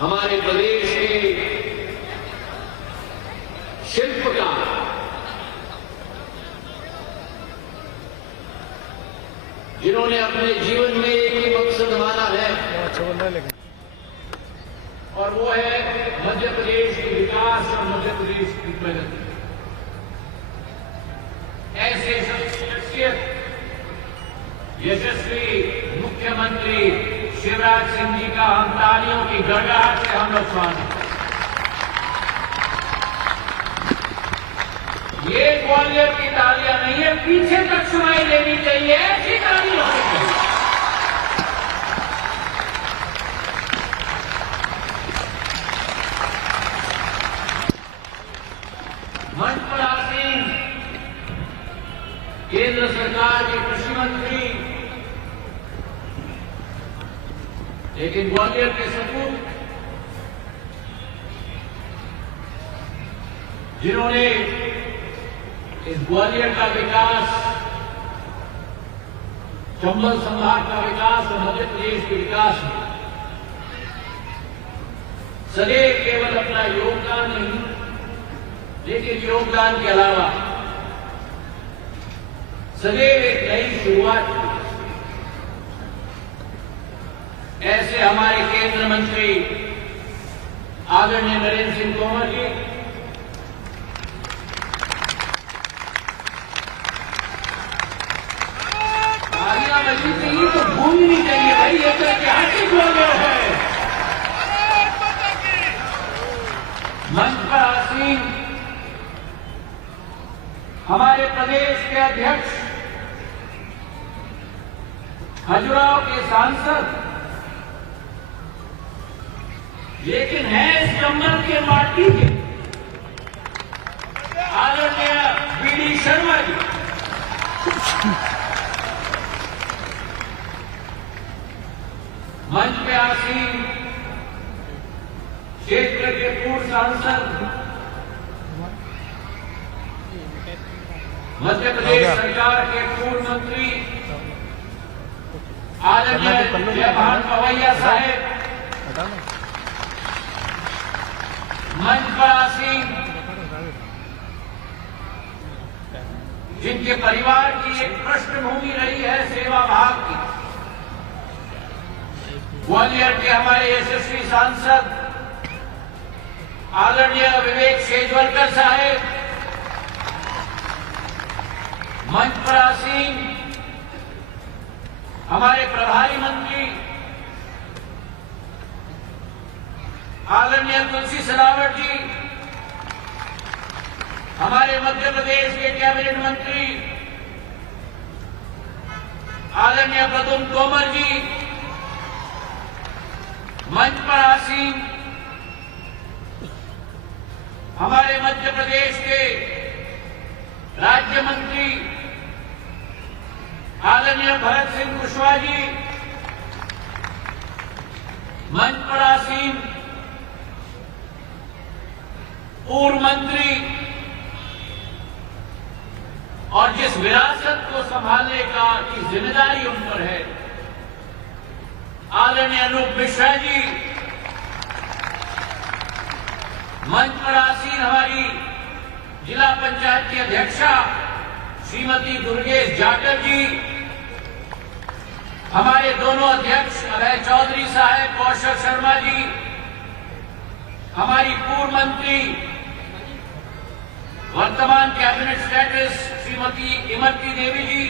हमारे प्रदेश के शिल्पकार जिन्होंने अपने जीवन में एक ही मकसद माना है और वो है मध्य प्रदेश की विकास और मध्य प्रदेश की प्रगति। ऐसे शख्सियत यशस्वी मुख्यमंत्री शिवराज सिंह जी का हम तालियों की गड़गड़ाहट से हम लोग स्वागत करते हैं। ये ग्वालियर की तालियां नहीं है, पीछे तक सुनाई देनी चाहिए, ऐसी ताली होनी चाहिए। मंच पर आसीन केंद्र सरकार के कृषि मंत्री, लेकिन ग्वालियर के सपूत जिन्होंने इस ग्वालियर का विकास, चंबल संभाग का विकास और मध्य प्रदेश के विकास में सदैव केवल अपना योगदान नहीं, लेकिन योगदान के अलावा सदैव एक नई शुरुआत की। ऐसे हमारे केंद्र मंत्री आदरणीय नरेंद्र सिंह तोमर जी, तालियां बजनी चाहिए तो भूलनी चाहिए भाई, ये तो ऐतिहासिक ग्वालियर है। मंच पर आसीन हमारे प्रदेश के अध्यक्ष, खजुराहो के सांसद, लेकिन है इस चंबल के माटी के आदरणीय वीडी शर्मा जी, मंच पे आसीन क्षेत्र के पूर्व सांसद, मध्य प्रदेश सरकार के पूर्व मंत्री आदरणीय जयभान पवैया साहेब, मंच पर आसीन जिनके परिवार की एक पृष्ठभूमि रही है सेवा भाव की, ग्वालियर के हमारे यशस्वी सांसद आदरणीय विवेक शेजवलकर साहेब, मंच पर आसीन हमारे प्रभारी मंत्री आदरणीय तुलसी सिलावट जी, हमारे मध्य प्रदेश के कैबिनेट मंत्री आदरणीय प्रद्युम्न तोमर जी, मंच पर आसीन हमारे मध्य प्रदेश के राज्य मंत्री आदरणीय भरत सिंह कुशवाहा जी, मंच पर आसीन पूर्व मंत्री और जिस विरासत को संभालने की जिम्मेदारी उन पर है आदरणीय अनूप मिश्रा जी, मंच पर आसीन हमारी जिला पंचायत की अध्यक्षा श्रीमती दुर्गेश जाटव जी, हमारे दोनों अध्यक्ष अभय चौधरी साहब, कौशल शर्मा जी, हमारी पूर्व मंत्री वर्तमान कैबिनेट स्टेटस श्रीमती इमरती देवी जी,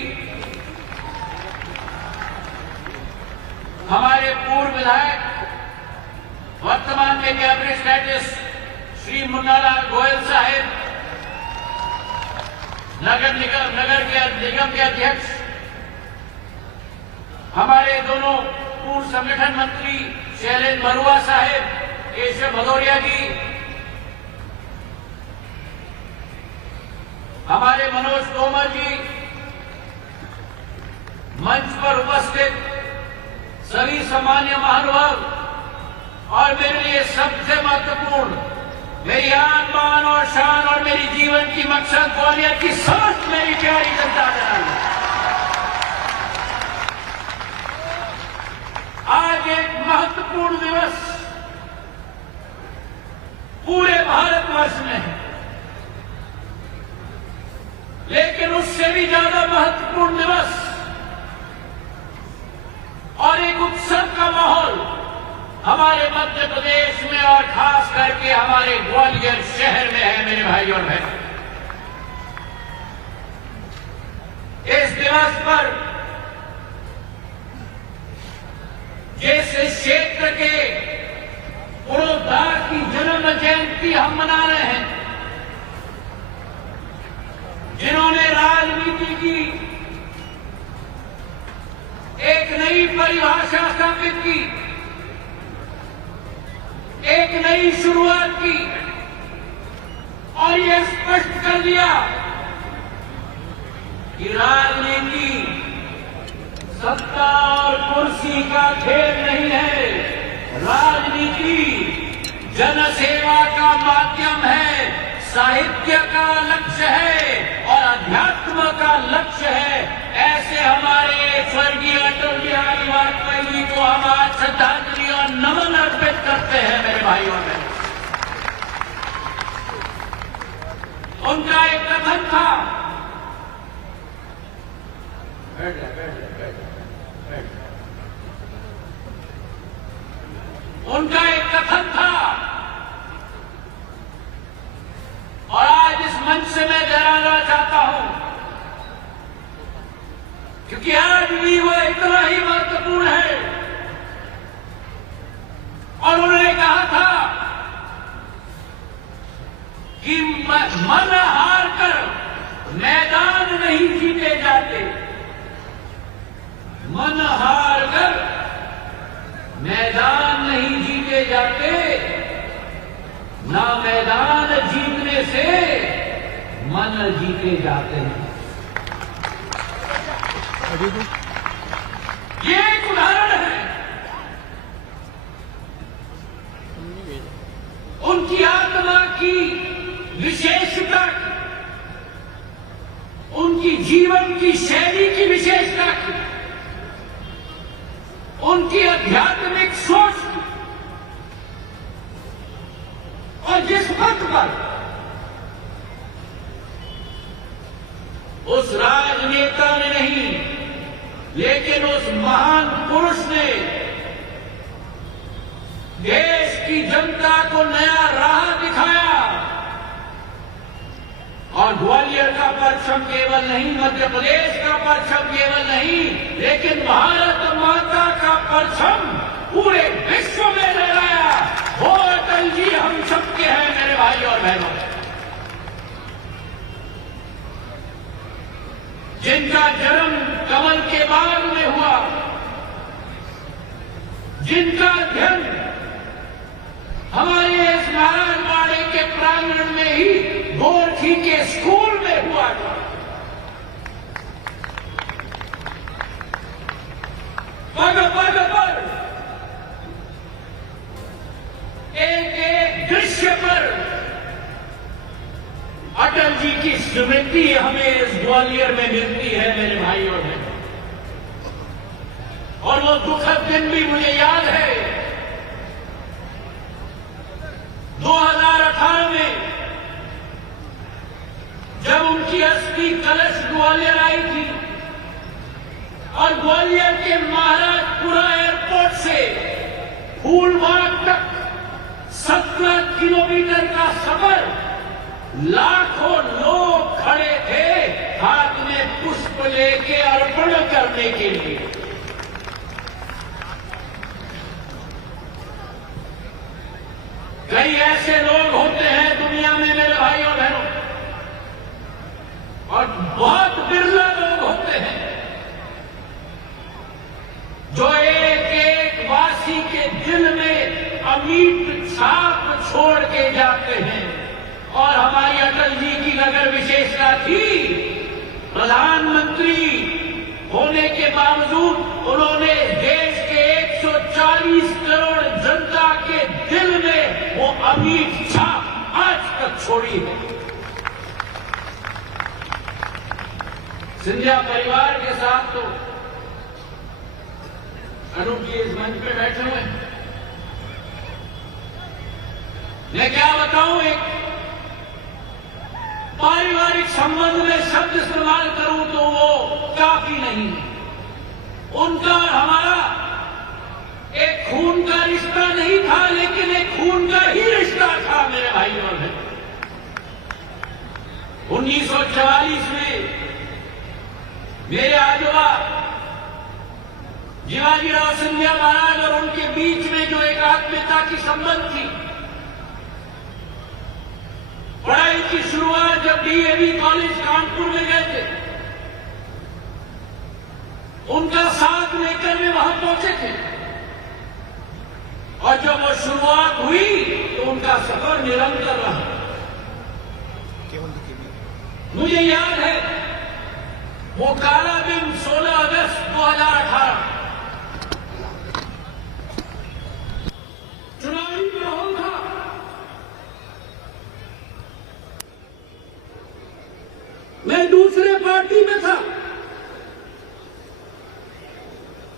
हमारे पूर्व विधायक वर्तमान के कैबिनेट स्टेटस श्री मुन्नालाल गोयल साहेब, नगर निगम के अध्यक्ष हमारे दोनों पूर्व संगठन मंत्री शैलेंद्र बरुआ साहेब, केशव भदौरिया जी, हमारे मनोज तोमर जी, मंच पर उपस्थित सभी सम्मान्य महानुभाव और मेरे लिए सबसे महत्वपूर्ण, मेरी आन बान और शान और मेरी जीवन की मकसद ग्वालियर की समस्त मेरी प्यारी जनता जनानी, आज एक महत्वपूर्ण दिवस भारतवर्ष में है, लेकिन उससे भी ज्यादा महत्वपूर्ण दिवस और एक उत्सव का माहौल हमारे मध्य प्रदेश में और खास करके हमारे ग्वालियर शहर में है मेरे भाई और बहनों। इस दिवस पर जिस क्षेत्र के पुरोधार की जन्म जयंती हम मना रहे हैं, जिन्होंने राजनीति की एक नई परिभाषा स्थापित की, एक नई शुरुआत की और ये स्पष्ट कर दिया कि राजनीति सत्ता और कुर्सी का खेल नहीं है, राजनीति जनसेवा का माध्यम है, साहित्य का लक्ष्य है और अध्यात्म का लक्ष्य है। ऐसे हमारे स्वर्गीय अटल बिहारी वाजपेयी जी को हम आज श्रद्धांजलि और नमन अर्पित करते हैं मेरे भाइयों और बहनों। उनका एक कथन था, उनका एक कथन था और आज इस मंच से मैं दोहराना चाहता हूं, क्योंकि आज भी वो इतना ही महत्वपूर्ण है। और उन्होंने कहा था कि मन हार कर मैदान नहीं जीते जाते, मन हार कर मैदान नहीं जीते जाते, ना मैदान जीतने से मन जीते जाते हैं। ये एक उदाहरण है उनकी आत्मा की विशेषता, उनकी जीवन की शैली की विशेषता की, उनकी आध्यात्मिक सोच की, और जिस पथ पर उस राजनेता ने नहीं, लेकिन उस महान पुरुष ने देश की जनता को नया राह दिखाया। और ग्वालियर का परचम केवल नहीं, मध्य प्रदेश का परचम केवल नहीं, लेकिन भारत माता का परचम पूरे विश्व में लहराया। वो अटल जी हम सबके हैं मेरे भाई और बहनों, जिनका जन्म कमल के बाग में हुआ, जिनका अध्ययन हमारे इस महाराजवाड़े के प्रांगण में ही गोरखी के स्कूल में हुआ था। पग पग पर एक एक दृश्य पर अटल जी की स्मृति हमें इस ग्वालियर में मिलती है मेरे भाई और बहनों। और वो दुखद दिन भी मुझे याद है, 2018 में जब उनकी अस्थि कलश ग्वालियर आई थी और ग्वालियर के महाराजपुरा एयरपोर्ट से फूलबाग तक 17 किलोमीटर का सफर, लाखों लोग खड़े थे हाथ में पुष्प लेके अर्पण करने के लिए। कई ऐसे लोग होते हैं दुनिया में मेरे भाई और बहनों, और बहुत बिरला लोग होते हैं जो एक एक वासी के दिल में अमिट छाप छोड़ के जाते हैं। और हमारी अटल जी की अगर विशेषता थी, प्रधानमंत्री होने के बावजूद उन्होंने देश के 140 करोड़ जनता के दिल में वो अमिट छाप आज तक छोड़ी है। सिंधिया परिवार के साथ तो अनूप जी इस मंच पे बैठे हुए हैं। मैं क्या बताऊं, एक पारिवारिक संबंध में शब्द इस्तेमाल करूं तो वो काफी नहीं है। उनका और हमारा एक खून का रिश्ता नहीं था, लेकिन एक खून का ही रिश्ता था मेरे भाई और बहन। 1944 में मेरे आजोबा जीवाजीराव सिंधिया महाराज और उनके बीच में जो एक आत्मीयता की संबंध थी, पढ़ाई की शुरुआत जब डीएवी कॉलेज कानपुर में गए थे, उनका साथ लेकर वे वहां पहुंचे थे। और जब वो शुरुआत हुई तो उनका सफर निरंतर रहा। मुझे याद है वो काला दिन 16 अगस्त 2018 चुनावी माहौल था। मैं दूसरे पार्टी में था,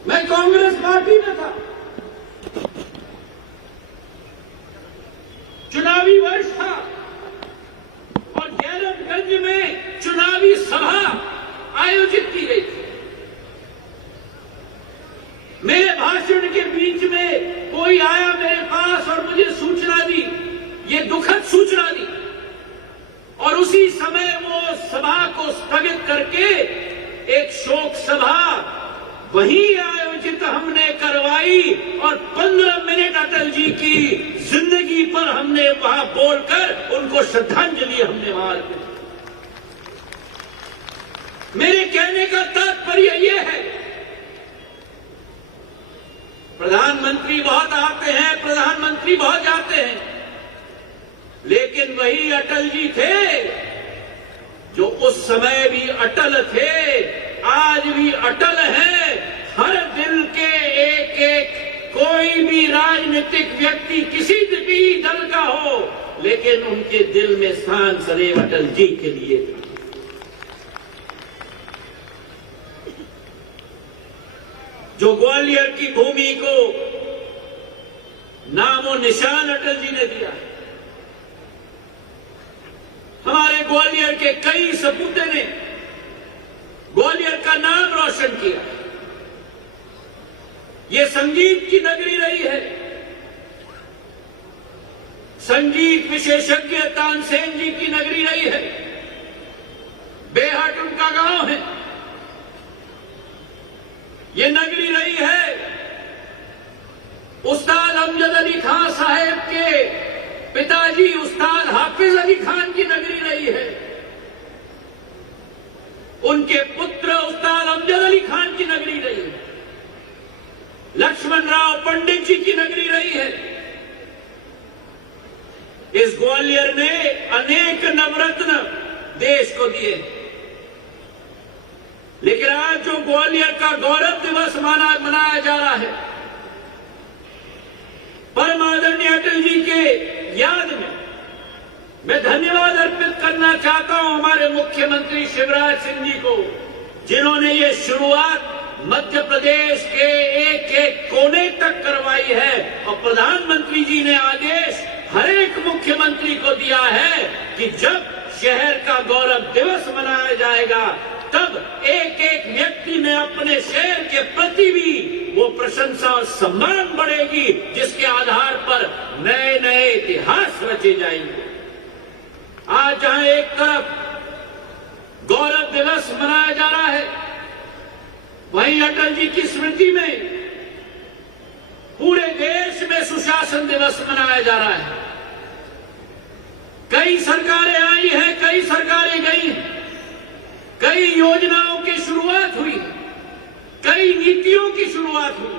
मैं कांग्रेस पार्टी में था। चुनावी वर्ष था और गैरतगंज में चुनावी सभा आयोजित की गई थी। मेरे भाषण के बीच में कोई आया मेरे पास और मुझे सूचना दी, ये दुखद सूचना दी, और उसी समय वो सभा को स्थगित करके एक शोक सभा वहीं आयोजित हमने करवाई और 15 मिनट अटल जी की जिंदगी पर हमने वहां बोलकर उनको श्रद्धांजलि हमने वहां अर्पित की। मेरे कहने का तात्पर्य यह है, प्रधानमंत्री बहुत आते हैं, प्रधानमंत्री बहुत जाते हैं, लेकिन वही अटल जी थे जो उस समय भी अटल थे, आज भी अटल हैं। हर दिल के एक एक कोई भी राजनीतिक व्यक्ति किसी भी दल का हो, लेकिन उनके दिल में स्थान सदैव अटल जी के लिए था। जो ग्वालियर की भूमि को नामो निशान अटल जी ने दिया, हमारे ग्वालियर के कई सपूते ने ग्वालियर का नाम रोशन किया। ये संगीत की नगरी रही है। संगीत विशेषज्ञ तानसेन जी की नगरी रही है। बेहट उनका गांव है। ये नगरी रही है उस्ताद अमजद अली खान साहब के पिताजी उस्ताद हाफिज अली खान की नगरी रही है। उनके पुत्र उस्ताद अमजद अली खान की नगरी रही है। लक्ष्मण राव पंडित जी की नगरी रही है। इस ग्वालियर ने अनेक नवरत्न देश को दिए, लेकिन आज जो ग्वालियर का गौरव दिवस मनाया जा रहा है, परम आदरणीय अटल जी के याद में मैं धन्यवाद अर्पित करना चाहता हूं हमारे मुख्यमंत्री शिवराज सिंह जी को, जिन्होंने ये शुरुआत मध्य प्रदेश के एक एक कोने तक करवाई है। और प्रधानमंत्री जी ने आदेश हर एक मुख्यमंत्री को दिया है कि जब शहर का गौरव दिवस मनाया जाएगा, तब एक एक व्यक्ति में अपने शहर के प्रति भी वो प्रशंसा और सम्मान बढ़ेगी, जिसके आधार पर नए नए इतिहास रचे जाएंगे। आज जहां एक तरफ गौरव दिवस मनाया जा रहा है, वहीं अटल जी की स्मृति में पूरे देश में सुशासन दिवस मनाया जा रहा है। कई सरकारें आई हैं, कई सरकारें गई हैं, कई योजनाओं की शुरुआत हुई, कई नीतियों की शुरुआत हुई,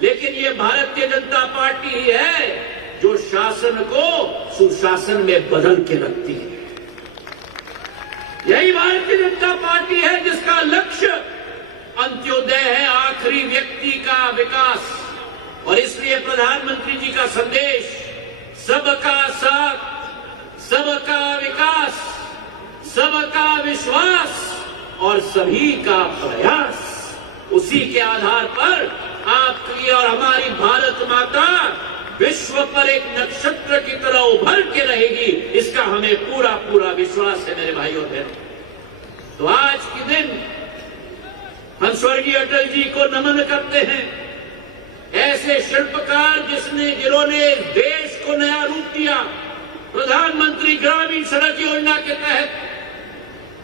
लेकिन ये भारतीय जनता पार्टी ही है जो शासन को सुशासन में बदल के रखती है। यही भारतीय जनता पार्टी है जिसका लक्ष्य अंत्योदय है, आखिरी व्यक्ति का विकास। और इसलिए प्रधानमंत्री जी का संदेश सबका साथ, सबका विकास, सबका विश्वास और सभी का प्रयास, उसी के आधार पर आपकी और हमारी भारत माता विश्व पर एक नक्षत्र नक्षत्र की तरह उभर के रहेगी, इसका हमें पूरा पूरा विश्वास है मेरे भाइयों बहनों। तो आज के दिन हम स्वर्गीय अटल जी को नमन करते हैं, ऐसे शिल्पकार जिन्होंने देश को नया रूप दिया। प्रधानमंत्री ग्रामीण सड़क योजना के तहत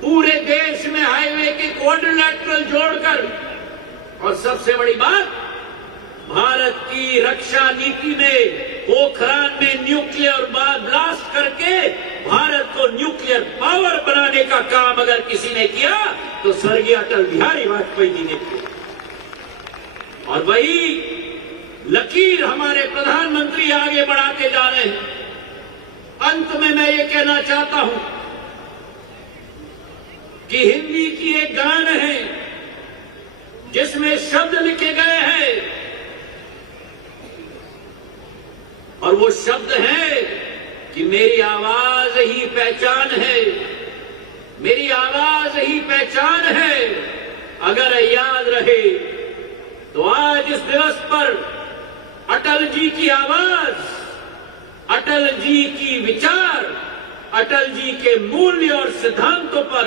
पूरे देश में हाईवे के क्वाड्रिलेटरल जोड़कर, और सबसे बड़ी बात, भारत की रक्षा नीति में पोखरान में न्यूक्लियर ब्लास्ट करके भारत को न्यूक्लियर पावर बनाने का काम अगर किसी ने किया तो स्वर्गीय अटल बिहारी वाजपेयी जी ने किया। और वही लकीर हमारे प्रधानमंत्री आगे बढ़ाते जा रहे हैं। अंत में मैं ये कहना चाहता हूं कि हिंदी की एक गान है जिसमें शब्द लिखे गए हैं, और वो शब्द है कि मेरी आवाज ही पहचान है, मेरी आवाज ही पहचान है। अगर याद रहे तो आज इस दिवस पर अटल जी की आवाज, अटल जी की विचार, अटल जी के मूल्य और सिद्धांतों पर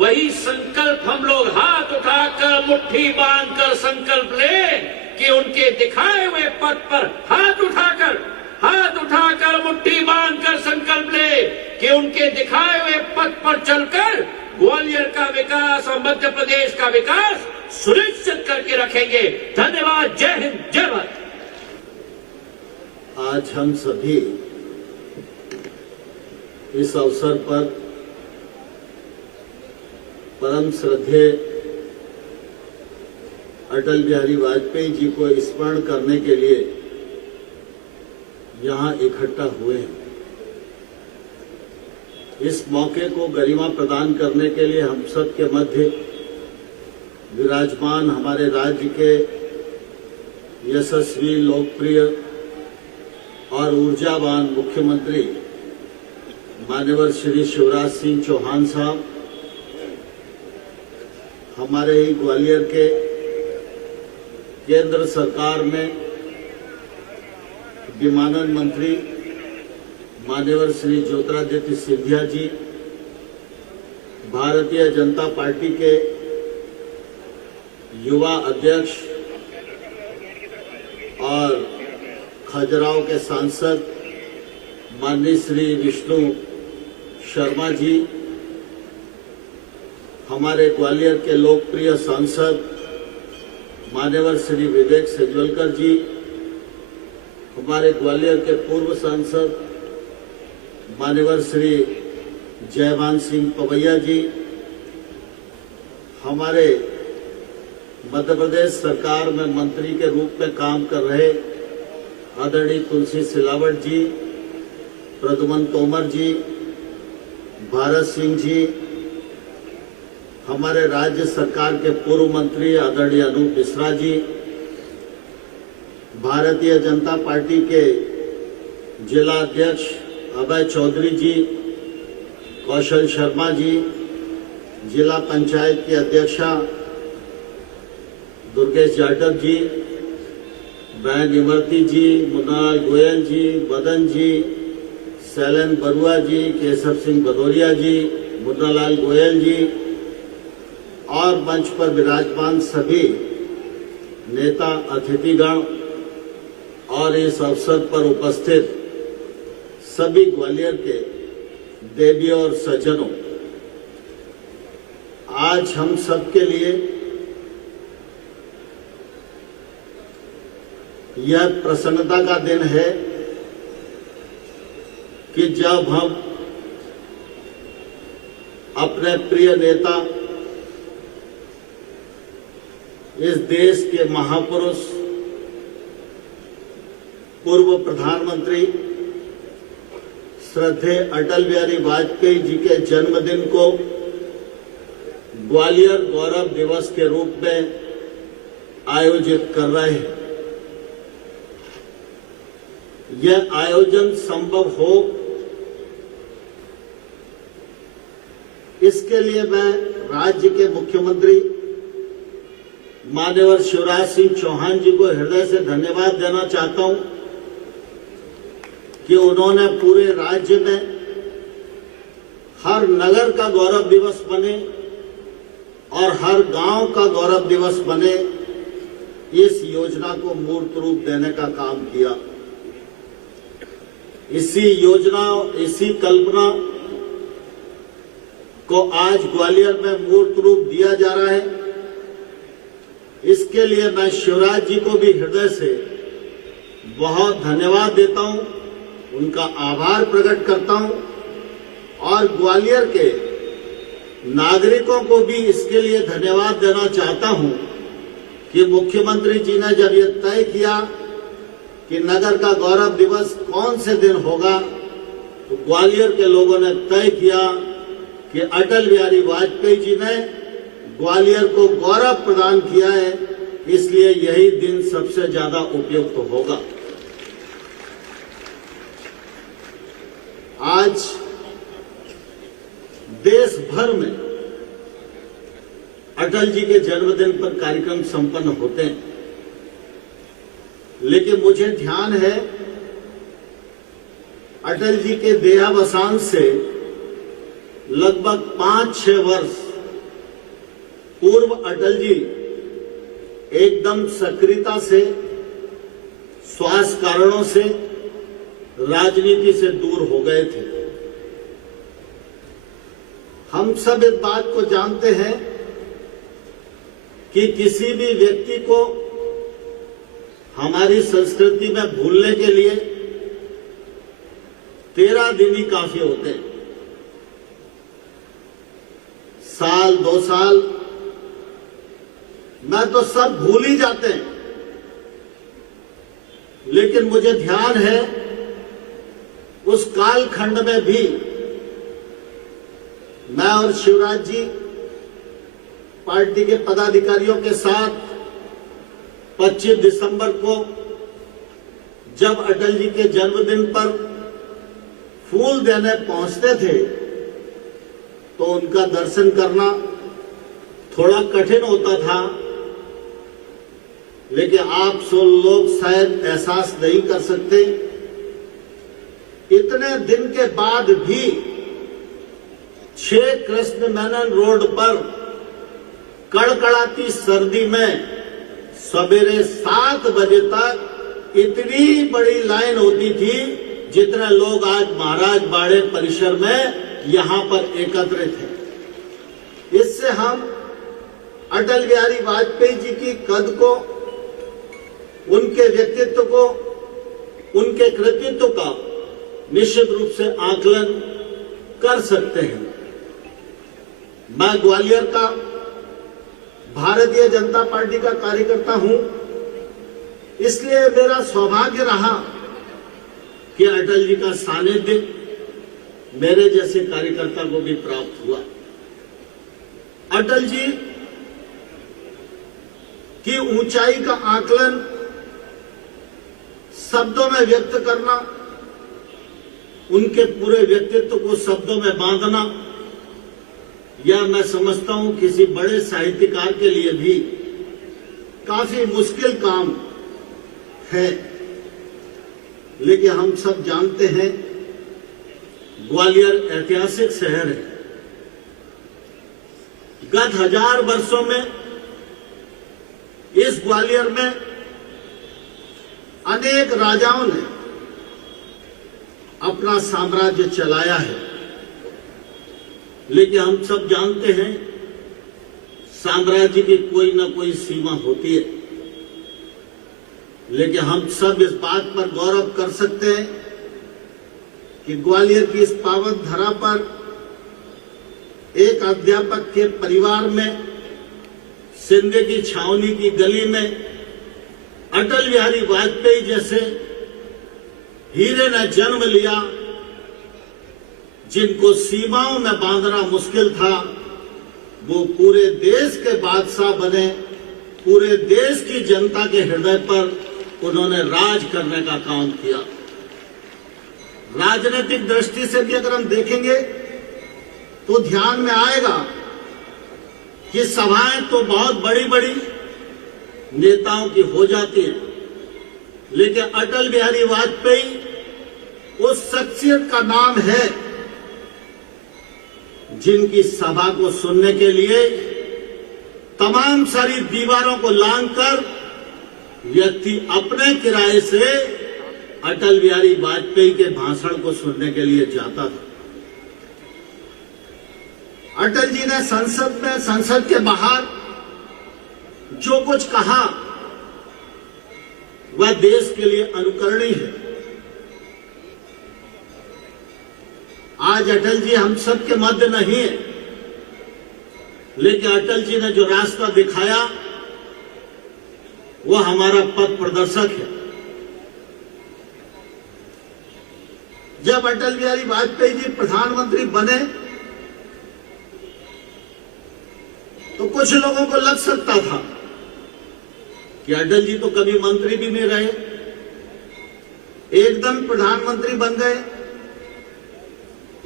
वही संकल्प हम लोग हाथ उठाकर मुट्ठी बांधकर संकल्प लें कि उनके दिखाए हुए पथ पर हाथ उठाकर मुट्ठी बांधकर संकल्प ले कि उनके दिखाए हुए पथ पर चलकर ग्वालियर का विकास और मध्य प्रदेश का विकास सुनिश्चित करके रखेंगे। धन्यवाद। जय हिंद, जय भारत। आज हम सभी इस अवसर पर परम श्रद्धेय अटल बिहारी वाजपेयी जी को स्मरण करने के लिए यहाँ इकट्ठा हुए हैं। इस मौके को गरिमा प्रदान करने के लिए हम सब के मध्य विराजमान हमारे राज्य के यशस्वी, लोकप्रिय और ऊर्जावान मुख्यमंत्री माननीय श्री शिवराज सिंह चौहान साहब, हमारे ही ग्वालियर के केंद्र सरकार में विमानन मंत्री माननीय श्री ज्योतिरादित्य सिंधिया जी, भारतीय जनता पार्टी के युवा अध्यक्ष और खजुराहो के सांसद माननीय श्री विष्णु शर्मा जी, हमारे ग्वालियर के लोकप्रिय सांसद मान्यवर श्री विवेक सेजवलकर जी, हमारे ग्वालियर के पूर्व सांसद मान्यवर श्री जयवान सिंह पवैया जी, हमारे मध्य प्रदेश सरकार में मंत्री के रूप में काम कर रहे आदरणीय तुलसी सिलावट जी, प्रद्युमन तोमर जी, भारत सिंह जी, हमारे राज्य सरकार के पूर्व मंत्री आदरणीय अनूप मिश्रा जी, भारतीय जनता पार्टी के जिला अध्यक्ष अभय चौधरी जी, कौशल शर्मा जी, जिला पंचायत की अध्यक्षा दुर्गेश जाटव जी, बहन इमरती जी, मुन्नालाल गोयल जी, मदन जी, शैलन बरुआ जी, केशव सिंह भदौरिया जी, मुन्नालाल गोयल जी और मंच पर विराजमान सभी नेता, अतिथिगण और इस अवसर पर उपस्थित सभी ग्वालियर के देवी और सज्जनों, आज हम सबके लिए यह प्रसन्नता का दिन है कि जब हम अपने प्रिय नेता, इस देश के महापुरुष, पूर्व प्रधानमंत्री श्रद्धेय अटल बिहारी वाजपेयी जी के जन्मदिन को ग्वालियर गौरव दिवस के रूप में आयोजित कर रहे हैं। यह आयोजन संभव हो, इसके लिए मैं राज्य के मुख्यमंत्री माननीय शिवराज सिंह चौहान जी को हृदय से धन्यवाद देना चाहता हूं कि उन्होंने पूरे राज्य में हर नगर का गौरव दिवस बने और हर गांव का गौरव दिवस बने, इस योजना को मूर्त रूप देने का काम किया। इसी योजना, इसी कल्पना को आज ग्वालियर में मूर्त रूप दिया जा रहा है। इसके लिए मैं शिवराज जी को भी हृदय से बहुत धन्यवाद देता हूं, उनका आभार प्रकट करता हूं और ग्वालियर के नागरिकों को भी इसके लिए धन्यवाद देना चाहता हूं कि मुख्यमंत्री जी ने जब ये तय किया कि नगर का गौरव दिवस कौन से दिन होगा, तो ग्वालियर के लोगों ने तय किया कि अटल बिहारी वाजपेयी जी ने ग्वालियर को गौरव प्रदान किया है, इसलिए यही दिन सबसे ज्यादा उपयुक्त होगा। आज देश भर में अटल जी के जन्मदिन पर कार्यक्रम संपन्न होते हैं, लेकिन मुझे ध्यान है अटल जी के देहावसान से लगभग 5-6 वर्ष पूर्व अटल जी एकदम सक्रियता से, स्वास्थ्य कारणों से राजनीति से दूर हो गए थे। हम सब इस बात को जानते हैं कि किसी भी व्यक्ति को हमारी संस्कृति में भूलने के लिए 13 दिन ही काफी होते हैं। साल 2 साल मैं तो सब भूल ही जाते हैं, लेकिन मुझे ध्यान है उस कालखंड में भी मैं और शिवराज जी पार्टी के पदाधिकारियों के साथ 25 दिसंबर को जब अटल जी के जन्मदिन पर फूल देने पहुंचते थे तो उनका दर्शन करना थोड़ा कठिन होता था, लेकिन आप सब लोग शायद एहसास नहीं कर सकते। इतने दिन के बाद भी 6 कृष्ण मेनन रोड पर कड़कड़ाती सर्दी में सवेरे 7 बजे तक इतनी बड़ी लाइन होती थी जितने लोग आज महाराज बाड़े परिसर में यहां पर एकत्रित हैं। इससे हम अटल बिहारी वाजपेयी जी की कद को, उनके व्यक्तित्व को, उनके कृतित्व का निश्चित रूप से आकलन कर सकते हैं। मैं ग्वालियर का भारतीय जनता पार्टी का कार्यकर्ता हूं, इसलिए मेरा सौभाग्य रहा कि अटल जी का सानिध्य मेरे जैसे कार्यकर्ता को भी प्राप्त हुआ। अटल जी की ऊंचाई का आकलन शब्दों में व्यक्त करना, उनके पूरे व्यक्तित्व को शब्दों में बांधना, यह मैं समझता हूं किसी बड़े साहित्यकार के लिए भी काफी मुश्किल काम है। लेकिन हम सब जानते हैं ग्वालियर ऐतिहासिक शहर है। गत 1000 वर्षों में इस ग्वालियर में अनेक राजाओं ने अपना साम्राज्य चलाया है, लेकिन हम सब जानते हैं साम्राज्य की कोई ना कोई सीमा होती है। लेकिन हम सब इस बात पर गौरव कर सकते हैं कि ग्वालियर की इस पावन धरा पर एक अध्यापक के परिवार में सिंधे की छावनी की गली में अटल बिहारी वाजपेयी जैसे हीरे ने जन्म लिया, जिनको सीमाओं में बांधना मुश्किल था, वो पूरे देश के बादशाह बने। पूरे देश की जनता के हृदय पर उन्होंने राज करने का काम किया। राजनीतिक दृष्टि से भी अगर हम देखेंगे तो ध्यान में आएगा कि सभाएं तो बहुत बड़ी बड़ी नेताओं की हो जाती हैं, लेकिन अटल बिहारी वाजपेयी शख्सियत का नाम है जिनकी सभा को सुनने के लिए तमाम सारी दीवारों को लांघकर व्यक्ति अपने किराए से अटल बिहारी वाजपेयी के भाषण को सुनने के लिए जाता था। अटल जी ने संसद के बाहर जो कुछ कहा वह देश के लिए अनुकरणीय है। आज अटल जी हम सब के मध्य नहीं है, लेकिन अटल जी ने जो रास्ता दिखाया वह हमारा पथ प्रदर्शक है। जब अटल बिहारी वाजपेयी जी प्रधानमंत्री बने तो कुछ लोगों को लग सकता था कि अटल जी तो कभी मंत्री भी नहीं रहे, एकदम प्रधानमंत्री बन गए,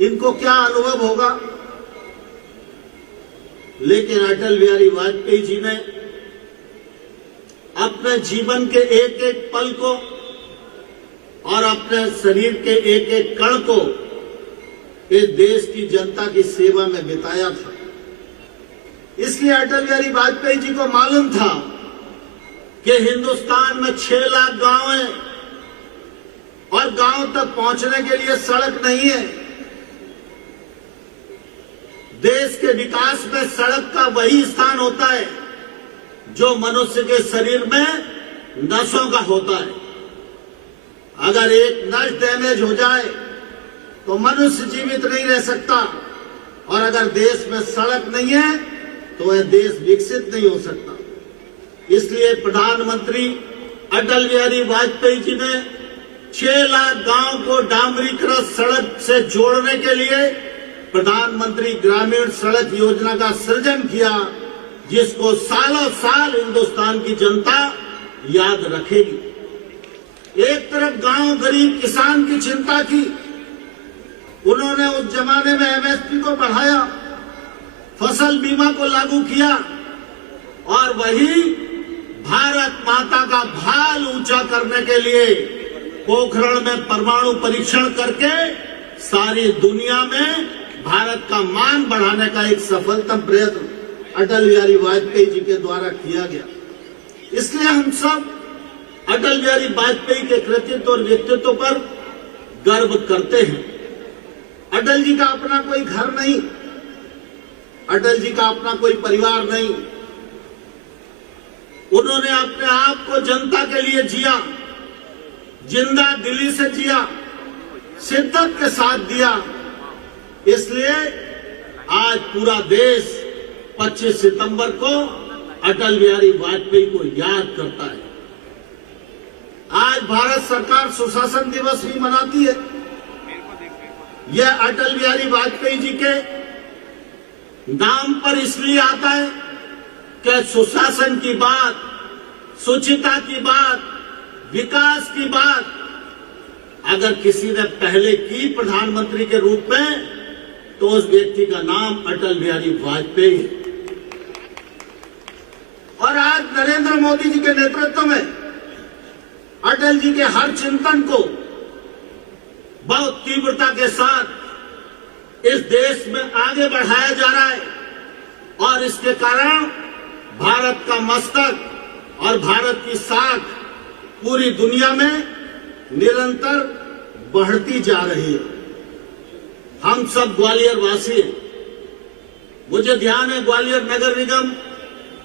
इनको क्या अनुभव होगा। लेकिन अटल बिहारी वाजपेयी जी ने अपने जीवन के एक एक पल को और अपने शरीर के एक एक कण को इस देश की जनता की सेवा में बिताया था। इसलिए अटल बिहारी वाजपेयी जी को मालूम था कि हिंदुस्तान में 6 लाख गांव हैं और गांव तक पहुंचने के लिए सड़क नहीं है। देश के विकास में सड़क का वही स्थान होता है जो मनुष्य के शरीर में नसों का होता है। अगर एक नस डैमेज हो जाए तो मनुष्य जीवित नहीं रह सकता, और अगर देश में सड़क नहीं है तो वह देश विकसित नहीं हो सकता। इसलिए प्रधानमंत्री अटल बिहारी वाजपेयी जी ने 6 लाख गांव को डामरीकृत सड़क से जोड़ने के लिए प्रधानमंत्री ग्रामीण सड़क योजना का सृजन किया, जिसको सालों साल हिंदुस्तान की जनता याद रखेगी। एक तरफ गांव गरीब किसान की चिंता की, उन्होंने उस जमाने में एमएसपी को बढ़ाया, फसल बीमा को लागू किया, और वही भारत माता का भाल ऊंचा करने के लिए पोखरण में परमाणु परीक्षण करके सारी दुनिया में भारत का मान बढ़ाने का एक सफलतम प्रयत्न अटल बिहारी वाजपेयी जी के द्वारा किया गया। इसलिए हम सब अटल बिहारी वाजपेयी के कृतित्व और व्यक्तित्व पर गर्व करते हैं। अटल जी का अपना कोई घर नहीं, अटल जी का अपना कोई परिवार नहीं। उन्होंने अपने आप को जनता के लिए जिया, जिंदा दिली से जिया, शिद्दत के साथ दिया। इसलिए आज पूरा देश 25 सितंबर को अटल बिहारी वाजपेयी को याद करता है। आज भारत सरकार सुशासन दिवस भी मनाती है। यह अटल बिहारी वाजपेयी जी के नाम पर इसलिए आता है कि सुशासन की बात, शुचिता की बात, विकास की बात अगर किसी ने पहले की प्रधानमंत्री के रूप में, तो उस व्यक्ति का नाम अटल बिहारी वाजपेयी है। और आज नरेंद्र मोदी जी के नेतृत्व में अटल जी के हर चिंतन को बहुत तीव्रता के साथ इस देश में आगे बढ़ाया जा रहा है, और इसके कारण भारत का मस्तक और भारत की साख पूरी दुनिया में निरंतर बढ़ती जा रही है। हम सब ग्वालियर वासी हैं। मुझे ध्यान है ग्वालियर नगर निगम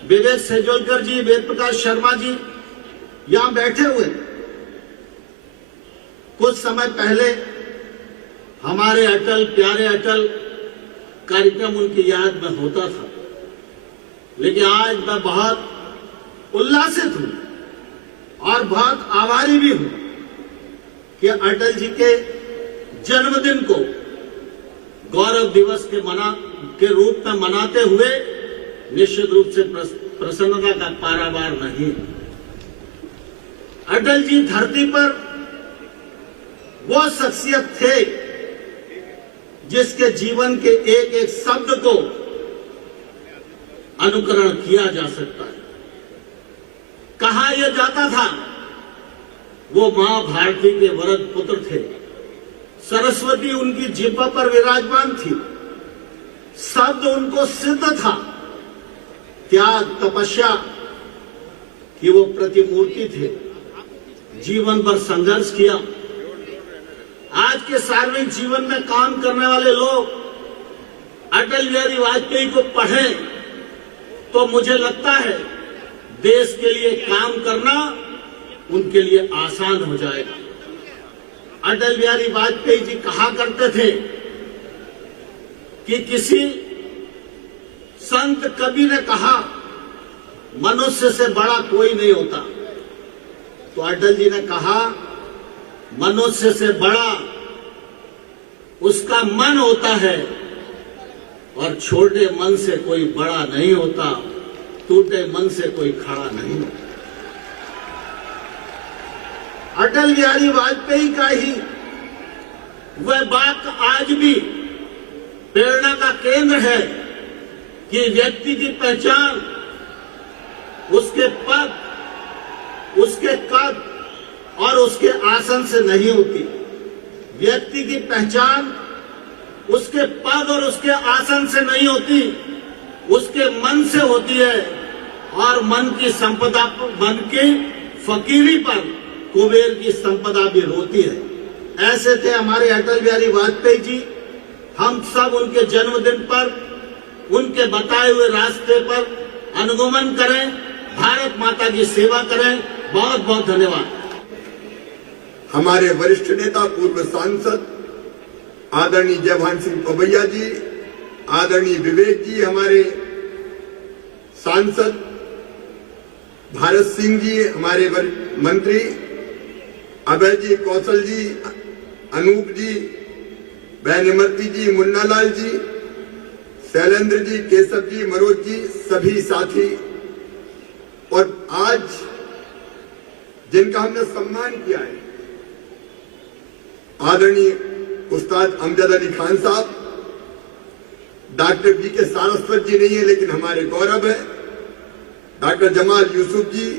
विवेक सेजोलकर जी, वेद प्रकाश शर्मा जी यहां बैठे हुए। कुछ समय पहले हमारे अटल प्यारे अटल कार्यक्रम उनकी याद में होता था, लेकिन आज मैं बहुत उल्लासित हूं और बहुत आभारी भी हूं कि अटल जी के जन्मदिन को गौरव दिवस के रूप में मनाते हुए निश्चित रूप से प्रसन्नता का पारावार नहीं। अटल जी धरती पर वो शख्सियत थे जिसके जीवन के एक एक शब्द को अनुकरण किया जा सकता है। कहा यह जाता था वो मां भारती के वरद पुत्र थे, सरस्वती उनकी जिह्वा पर विराजमान थी। शब्द उनको सिद्ध था। त्याग, तपस्या की वो प्रतिमूर्ति थे। जीवन भर संघर्ष किया। आज के सार्वजनिक जीवन में काम करने वाले लोग अटल बिहारी वाजपेयी को पढ़ें तो मुझे लगता है देश के लिए काम करना उनके लिए आसान हो जाएगा। अटल बिहारी वाजपेयी जी कहा करते थे कि किसी संत कवि ने कहा, मनुष्य से बड़ा कोई नहीं होता। तो अटल जी ने कहा, मनुष्य से बड़ा उसका मन होता है और छोटे मन से कोई बड़ा नहीं होता, टूटे मन से कोई खड़ा नहीं होता। अटल बिहारी वाजपेयी का ही वह बात आज भी प्रेरणा का केंद्र है कि व्यक्ति की पहचान उसके पद, उसके कद और उसके आसन से नहीं होती। व्यक्ति की पहचान उसके पद और उसके आसन से नहीं होती, उसके मन से होती है। और मन की संपदा, मन की फकीरी पर कुबेर की संपदा भी होती है। ऐसे थे हमारे अटल बिहारी वाजपेयी जी। हम सब उनके जन्मदिन पर, उनके बताए हुए रास्ते पर अनुगमन करें, भारत माता की सेवा करें। बहुत बहुत धन्यवाद। हमारे वरिष्ठ नेता, पूर्व सांसद आदरणीय जयभान सिंह पवैया जी, आदरणीय विवेक जी, हमारे सांसद भारत सिंह जी, हमारे मंत्री अभय जी, कौशल जी, अनूप जी, बहन इमरती जी, मुन्ना लाल जी, शैलेंद्र जी, केशव जी, मनोज जी, सभी साथी और आज जिनका हमने सम्मान किया है, आदरणीय उस्ताद अमजद अली खान साहब, डॉक्टर बी के सारस्वत जी नहीं है लेकिन हमारे गौरव है, डॉक्टर जमाल यूसुफ जी,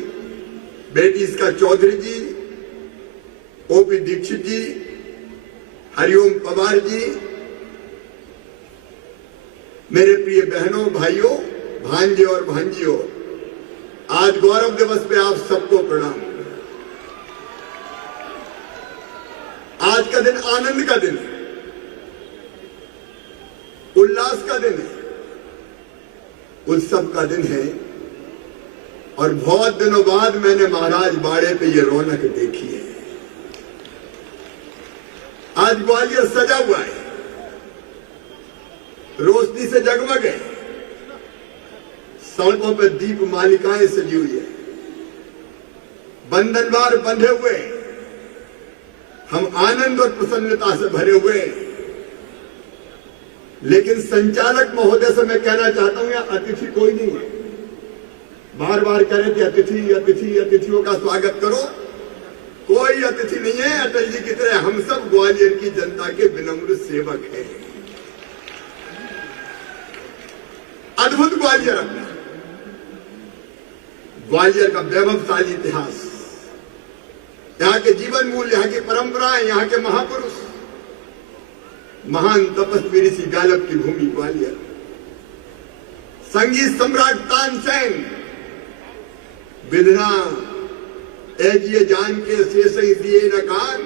बेटी इसका चौधरी जी, ओपी दीक्षित जी, हरिओम पवार जी, मेरे प्रिय बहनों, भाइयों, भांजे और भांजियों, आज गौरव दिवस पे आप सबको प्रणाम। आज का दिन आनंद का दिन है, उल्लास का दिन है, उत्सव का दिन है और बहुत दिनों बाद मैंने महाराज बाड़े पे ये रौनक देखी है। आज ग्वालियर सजा हुआ है, रोशनी से जगमग है, सड़कों पर दीप मालिकाएं सजी हुई है, बंधनवार बंधे हुए, हम आनंद और प्रसन्नता से भरे हुए। लेकिन संचालक महोदय से मैं कहना चाहता हूं, यहाँ अतिथि कोई नहीं है। बार बार कह रहे थे अतिथि अतिथि, अतिथियों का स्वागत करो, कोई अतिथि नहीं है। अटल जी की तरह हम सब ग्वालियर की जनता के विनम्र सेवक हैं। अद्भुत ग्वालियर अपना, ग्वालियर का वैभवशाली इतिहास, यहाँ के जीवन मूल्य, यहाँ की परंपराएं, यहाँ के महापुरुष, महान तपस्वी ऋषि गालब की भूमि ग्वालियर, संगीत सम्राट तानसेन, विधना एजिए जान के शेष दिए न कान,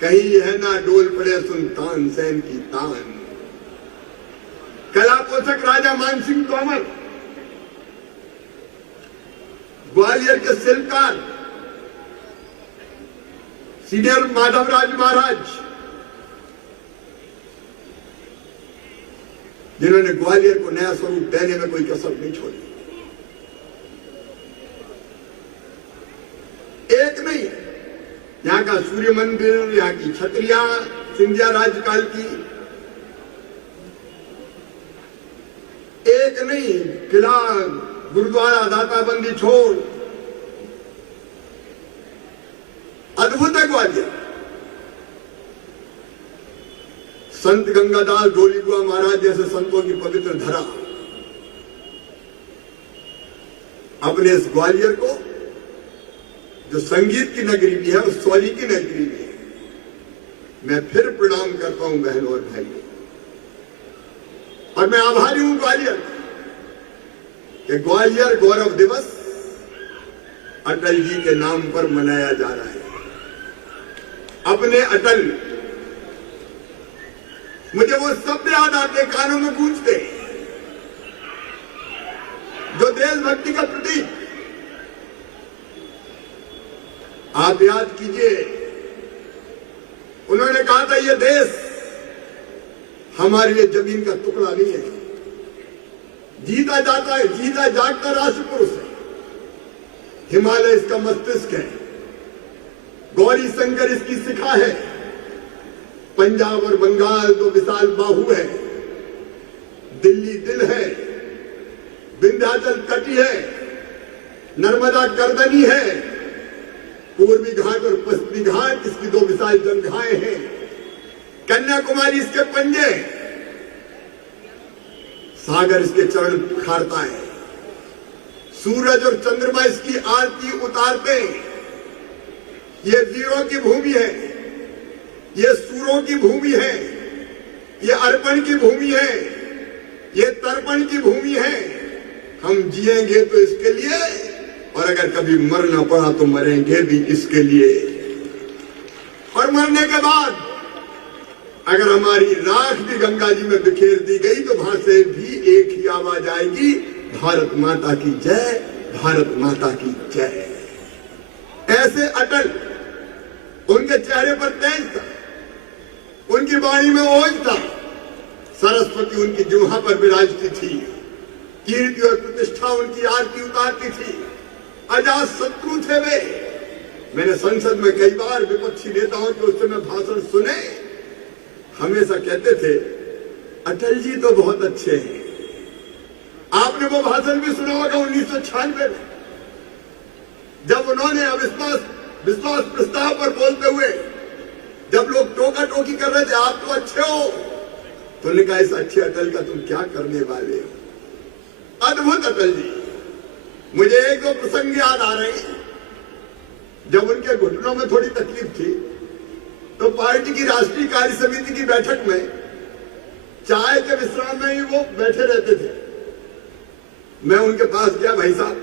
कहीं है ना डोल पड़े सुन तानसेन की तान, कला पोषक राजा मानसिंह तोमर, ग्वालियर के शिल्पकार सीनियर माधवराज महाराज, जिन्होंने ग्वालियर को नया स्वरूप देने में कोई कसर नहीं छोड़ी। एक नहीं, यहाँ का सूर्य मंदिर, यहाँ की छतरिया सिंधिया राजकाल की, एक नहीं, किला, गुरुद्वारा, दाताबंदी छोड़, अद्भुत है ग्वालियर। संत गंगादास डोलीबुआ महाराज जैसे संतों की पवित्र धरा, अपने इस ग्वालियर को जो संगीत की नगरी भी है, उस स्वरी की नगरी भी है, मैं फिर प्रणाम करता हूं बहनों और भाइयों, और मैं आभारी हूं ग्वालियर कि ग्वालियर गौरव दिवस अटल जी के नाम पर मनाया जा रहा है। अपने अटल, मुझे वो शब्द याद आते, कानों में गूंजते, जो देशभक्ति का प्रतीक। आप याद कीजिए, उन्होंने कहा था ये देश हमारे लिए जमीन का टुकड़ा नहीं है, जीता जाता है, जीता जागता राष्ट्र पुरुष है। हिमालय इसका मस्तिष्क है, गौरी शंकर इसकी शिखा है, पंजाब और बंगाल तो विशाल बाहु है, दिल्ली दिल है, विंध्याचल तटी है, नर्मदा करदनी है, पूर्वी घाट और पश्चिमी घाट इसकी दो विशाल जंघाएं हैं, कन्याकुमारी इसके पंजे, सागर इसके चरण पखारता है, सूरज और चंद्रमा इसकी आरती उतारते हैं। ये वीरों की भूमि है, ये सूरों की भूमि है, ये अर्पण की भूमि है, ये तर्पण की भूमि है। हम जिएंगे तो इसके लिए, और अगर कभी मरना पड़ा तो मरेंगे भी इसके लिए। और मरने के बाद अगर हमारी राख भी गंगा जी में बिखेर दी गई तो वहां से भी एक ही आवाज आएगी, भारत माता की जय, भारत माता की जय। ऐसे अटल, उनके चेहरे पर तेज था, उनकी वाणी में ओज था, सरस्वती उनकी जिह्वा पर विराजती थी, कीर्ति और प्रतिष्ठा उनकी आरती उतारती थी, अजात शत्रु थे वे। मैंने संसद में कई बार विपक्षी नेताओं के उस समय भाषण सुने, हमेशा कहते थे अटल जी तो बहुत अच्छे हैं। आपने वो भाषण भी सुना होगा 1996 में, जब उन्होंने विश्वास प्रस्ताव पर बोलते हुए जब लोग टोका टोकी कर रहे थे, आप तो अच्छे हो, तो उन्होंने कहा इस अच्छे अटल का तुम क्या करने वाले हो। अद्भुत अटल जी। मुझे एक दो प्रसंग याद आ रहे हैं, जब उनके घुटनों में थोड़ी तकलीफ थी तो पार्टी की राष्ट्रीय कार्य समिति की बैठक में चाय के विश्राम में ही वो बैठे रहते थे। मैं उनके पास गया, भाई साहब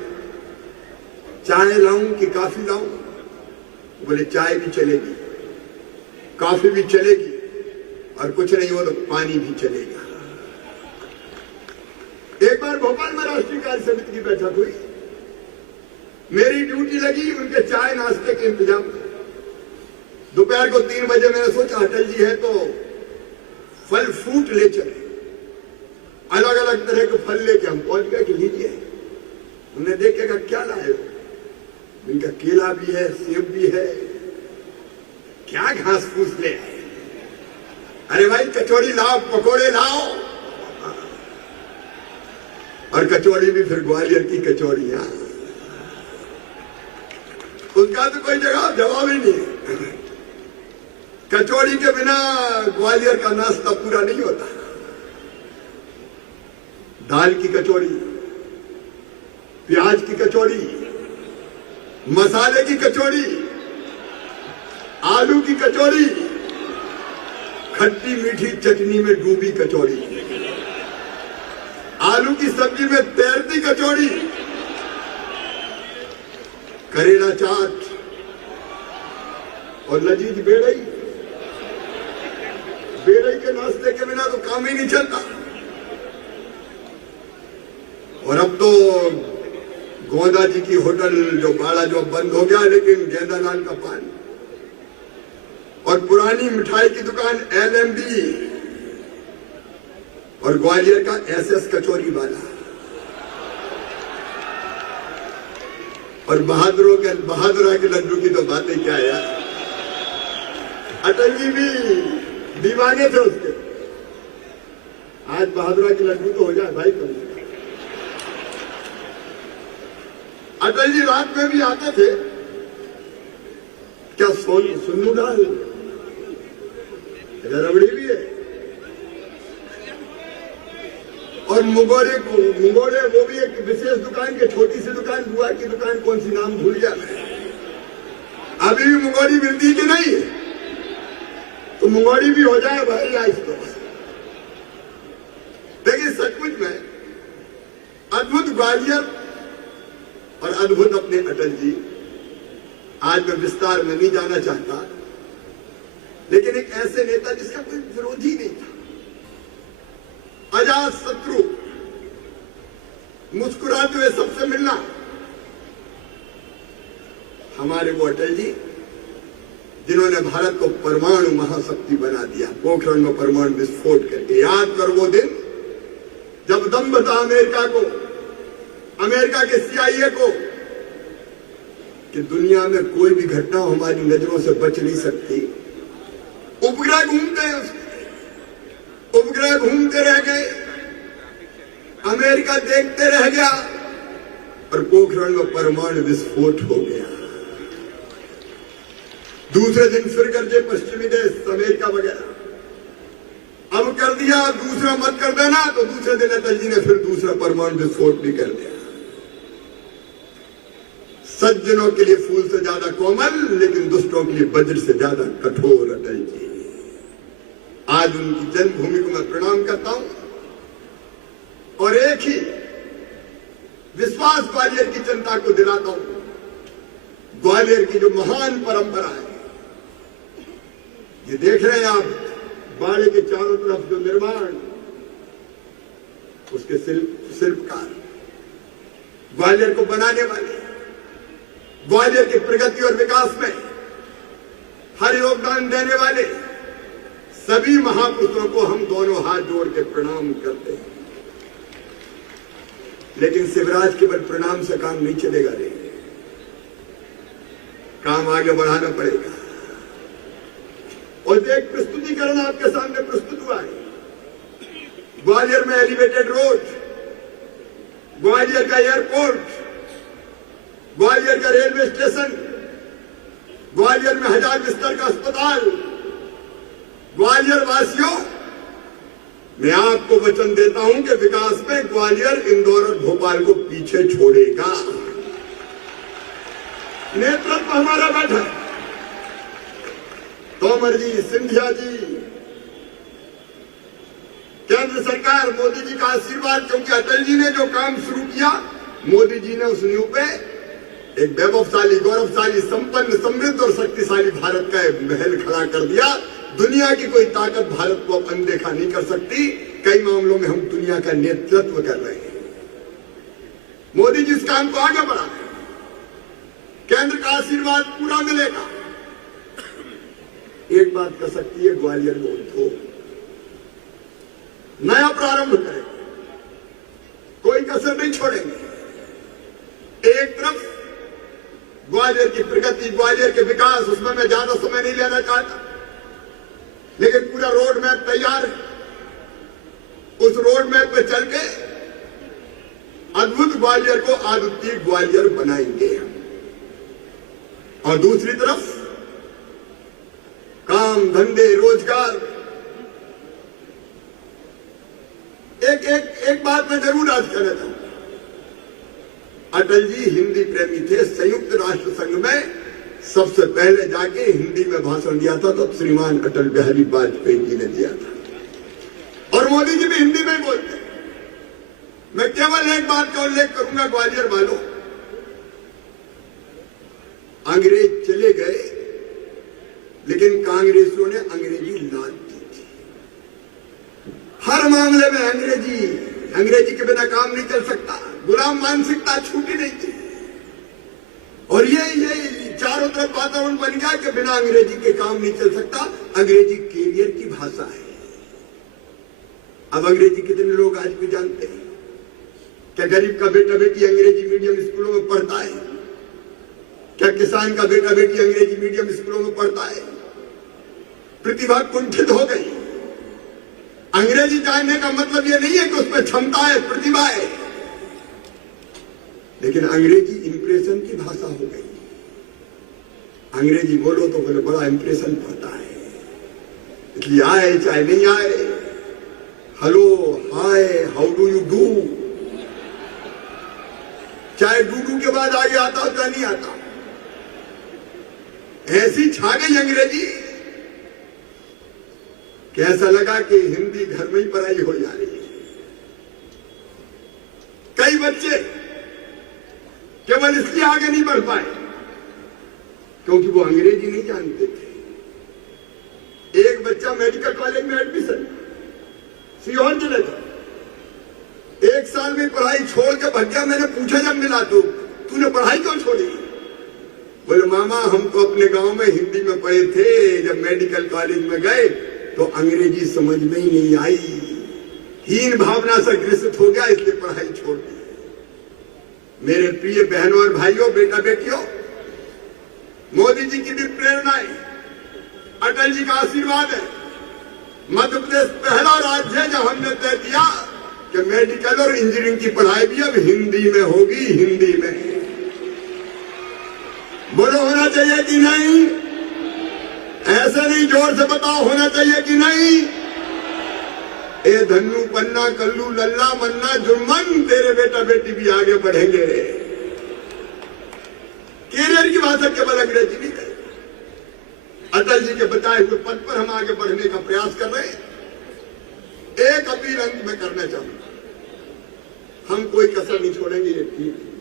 चाय लाऊं कि काफी लाऊं? बोले चाय भी चलेगी, काफी भी चलेगी, और कुछ नहीं हो तो पानी भी चलेगा। एक बार भोपाल में राष्ट्रीय कार्य समिति की बैठक हुई, मेरी ड्यूटी लगी उनके चाय नाश्ते के इंतजाम में। दोपहर को 3 बजे मैंने सोचा अटल जी है तो फल फ्रूट ले चले, अलग अलग तरह के फल लेके हम पहुंच गए कि लीजिए। उन्हें देखेगा क्या लाए हो? उनका केला भी है, सेब भी है, क्या घास फूस ले आए? अरे भाई कचौड़ी लाओ, पकोड़े लाओ। और कचौड़ी भी फिर ग्वालियर की कचौड़ियां, उसका तो कोई जवाब ही नहीं है। कचौड़ी के बिना ग्वालियर का नाश्ता पूरा नहीं होता। दाल की कचौड़ी, प्याज की कचौड़ी, मसाले की कचौड़ी, आलू की कचौड़ी, खट्टी मीठी चटनी में डूबी कचौड़ी, आलू की सब्जी में तैरती कचौड़ी, करेला चाट और लजीज बेड़ई। बेड़ई के नाश्ते के बिना तो काम ही नहीं चलता। और अब तो गोंदा जी की होटल जो बाड़ा जो बंद हो गया, लेकिन गेंदालाल का पान और पुरानी मिठाई की दुकान LMB और ग्वालियर का SS कचौरी वाला और बहादुरा के लड्डू की तो बातें क्या यार। अटल जी भी दीवाने थे उसके। आज बहादुरा के लड्डू तो हो जाए भाई कम से कम। अटल जी रात में भी आते थे, क्या सुन्नू डाल रबड़ी भी है, और मुगोड़े वो भी एक विशेष दुकान के, छोटी सी दुकान, बुआ की दुकान, कौन सी नाम भूल गया मैं। अभी भी मुगोड़ी मिलती कि नहीं? तो मुंगौड़ी भी हो जाए भाई आज तो। देखिए सचमुच में अद्भुत ग्वालियर और अद्भुत अपने अटल जी। आज मैं विस्तार में नहीं जाना चाहता, लेकिन एक ऐसे नेता जिसका कोई विरोधी नहीं था, अजात शत्रु, मुस्कुराते हुए सबसे मिलना, हमारे वो अटल जी जिन्होंने भारत को परमाणु महाशक्ति बना दिया, पोखरण में परमाणु विस्फोट करके। याद कर वो दिन जब दम था अमेरिका को, अमेरिका के CIA को, कि दुनिया में कोई भी घटना हमारी नजरों से बच नहीं सकती। उपग्रह घूमते हैं, उपग्रह घूमते रह गए, अमेरिका देखते रह गया और पोखरण में परमाणु विस्फोट हो गया। दूसरे दिन फिर गरजे पश्चिमी देश, अमेरिका वगैरह। अब कर दिया, दूसरा मत कर देना, तो दूसरे दिन अटल जी ने फिर दूसरा परमाणु विस्फोट भी कर दिया। सज्जनों के लिए फूल से ज्यादा कोमल, लेकिन दुष्टों के लिए वज्र से ज्यादा कठोर अटल जी। आज उनकी जन्मभूमि को मैं प्रणाम करता हूं और एक ही विश्वास ग्वालियर की जनता को दिलाता हूं, ग्वालियर की जो महान परंपरा है, ये देख रहे हैं आप, बाड़े के चारों तरफ जो निर्माण, उसके शिल्पकार, ग्वालियर को बनाने वाले, ग्वालियर की प्रगति और विकास में हर योगदान देने वाले सभी महापुरुषों को हम दोनों हाथ जोड़ के प्रणाम करते हैं। लेकिन शिवराज केवल प्रणाम से काम नहीं चलेगा रे, काम आगे बढ़ाना पड़ेगा। और एक प्रस्तुतिकरण आपके सामने प्रस्तुत हुआ है। ग्वालियर में एलिवेटेड रोड, ग्वालियर का एयरपोर्ट, ग्वालियर का रेलवे स्टेशन, ग्वालियर में 1000 बिस्तर का अस्पताल। ग्वालियर वासियों, मैं आपको वचन देता हूं कि विकास में ग्वालियर, इंदौर और भोपाल को पीछे छोड़ेगा। नेतृत्व हमारा बैठा, तोमर जी, सिंधिया जी, केंद्र सरकार, मोदी जी का आशीर्वाद, क्योंकि अटल जी ने जो काम शुरू किया, मोदी जी ने उस नींव पे एक वैभवशाली, गौरवशाली, संपन्न, समृद्ध और शक्तिशाली भारत का एक महल खड़ा कर दिया। दुनिया की कोई ताकत भारत को अनदेखा नहीं कर सकती। कई मामलों में हम दुनिया का नेतृत्व कर रहे हैं। मोदी जी इस काम को आगे बढ़ा रहे हैं, केंद्र का आशीर्वाद पूरा मिलेगा। एक बात कर सकती है ग्वालियर में उद्योग, नया प्रारंभ करेंगे, कोई कसर नहीं छोड़ेंगे। एक तरफ ग्वालियर की प्रगति, ग्वालियर के विकास, उसमें मैं ज्यादा समय नहीं लेना चाहता, लेकिन पूरा रोड मैप तैयार है। उस रोड मैप पे चल के अद्भुत ग्वालियर को अद्वितीय ग्वालियर बनाएंगे। और दूसरी तरफ काम, धंधे, रोजगार। एक बात मैं जरूर आज कहना चाहूंगा, अटल जी हिंदी प्रेमी थे। संयुक्त राष्ट्र संघ में सबसे पहले जाके हिंदी में भाषण दिया था तो श्रीमान अटल बिहारी वाजपेयी जी ने दिया था, और मोदी जी भी हिंदी में ही बोलते। मैं केवल एक बात का उल्लेख करूंगा ग्वालियर वालों, अंग्रेज चले गए, लेकिन कांग्रेसियों ने अंग्रेजी लाद दी थी। हर मामले में अंग्रेजी के बिना काम नहीं चल सकता। गुलाम मानसिकता छूटी नहीं थी, और ये चारों तरफ वातावरण बन गया कि बिना अंग्रेजी के काम नहीं चल सकता। अंग्रेजी कैरियर की भाषा है। अब अंग्रेजी कितने लोग आज भी जानते हैं? क्या गरीब का बेटा बेटी अंग्रेजी मीडियम स्कूलों में पढ़ता है? क्या किसान का बेटा बेटी अंग्रेजी मीडियम स्कूलों में पढ़ता है? प्रतिभा कुंठित हो गई। अंग्रेजी जानने का मतलब यह नहीं है कि उसमें क्षमता है, प्रतिभा है, लेकिन अंग्रेजी इंप्रेशन की भाषा हो गई। अंग्रेजी बोलो तो बोले बड़ा इंप्रेशन पड़ता है, इसलिए आए चाहे नहीं आए, hello, hi, how do you do, चाहे डू के बाद आगे आता हो चाहे नहीं आता, ऐसी छा गई अंग्रेजी कि ऐसा लगा कि हिंदी घर में ही पढ़ाई हो जा रही है। कई बच्चे केवल इसलिए आगे नहीं बढ़ पाए क्योंकि वो अंग्रेजी नहीं जानते थे। एक बच्चा मेडिकल कॉलेज में एडमिशन सीहोर जिले का 1 साल में पढ़ाई छोड़ के भाग गया। मैंने पूछा जब मिला तो तूने पढ़ाई क्यों छोड़ी? बोले मामा हम तो अपने गांव में हिंदी में पढ़े थे, जब मेडिकल कॉलेज में गए तो अंग्रेजी समझ में ही नहीं आई, हीन भावना से ग्रसित हो गया, इसलिए पढ़ाई छोड़ दी। मेरे प्रिय बहनों और भाइयों, बेटा बेटियों, मोदी जी की भी प्रेरणा है, अटल जी का आशीर्वाद है। मध्य प्रदेश पहला राज्य है जहां हमने तय किया कि मेडिकल और इंजीनियरिंग की पढ़ाई भी अब हिंदी में होगी, हिंदी में। बोलो होना चाहिए कि नहीं? ऐसे नहीं, जोर से बताओ होना चाहिए कि नहीं? ए धन्नू पन्ना कल्लू लल्ला मन्ना जुम्मन, तेरे बेटा बेटी भी आगे बढ़ेंगे। कैरियर की भाषा केवल अंग्रेजी नहीं है। अटल जी के बताए हुए पद पर हम आगे बढ़ने का प्रयास कर रहे हैं। एक अपील अंत में करना चाहूंगा, हम कोई कसर नहीं छोड़ेंगे, ये ठीक है,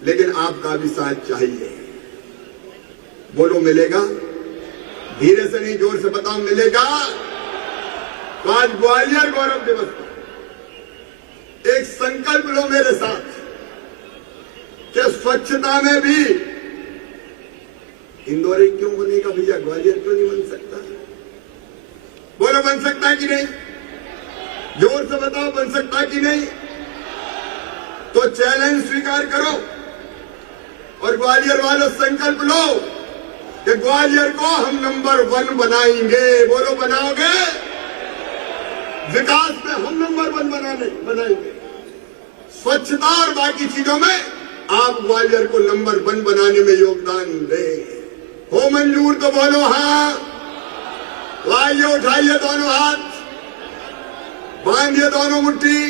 लेकिन आपका भी साथ चाहिए। बोलो मिलेगा? धीरे से नहीं, जोर से बताओ, मिलेगा? तो आज ग्वालियर गौरव दिवस पर एक संकल्प लो मेरे साथ कि स्वच्छता में भी इंदौर क्यों बनेगा भैया, ग्वालियर क्यों नहीं बन सकता? बोलो बन सकता है कि नहीं? जोर से बताओ बन सकता है कि नहीं? तो चैलेंज स्वीकार करो और ग्वालियर वालों संकल्प लो कि ग्वालियर को हम नंबर 1 बनाएंगे। बोलो बनाओगे? विकास में हम नंबर 1 बनाएंगे। स्वच्छता और बाकी चीजों में आप ग्वालियर को नंबर 1 बनाने में योगदान दें। हो मंजूर तो बोलो हाँ। लाइए, उठाइए दोनों हाथ, बांधिए दोनों मुट्ठी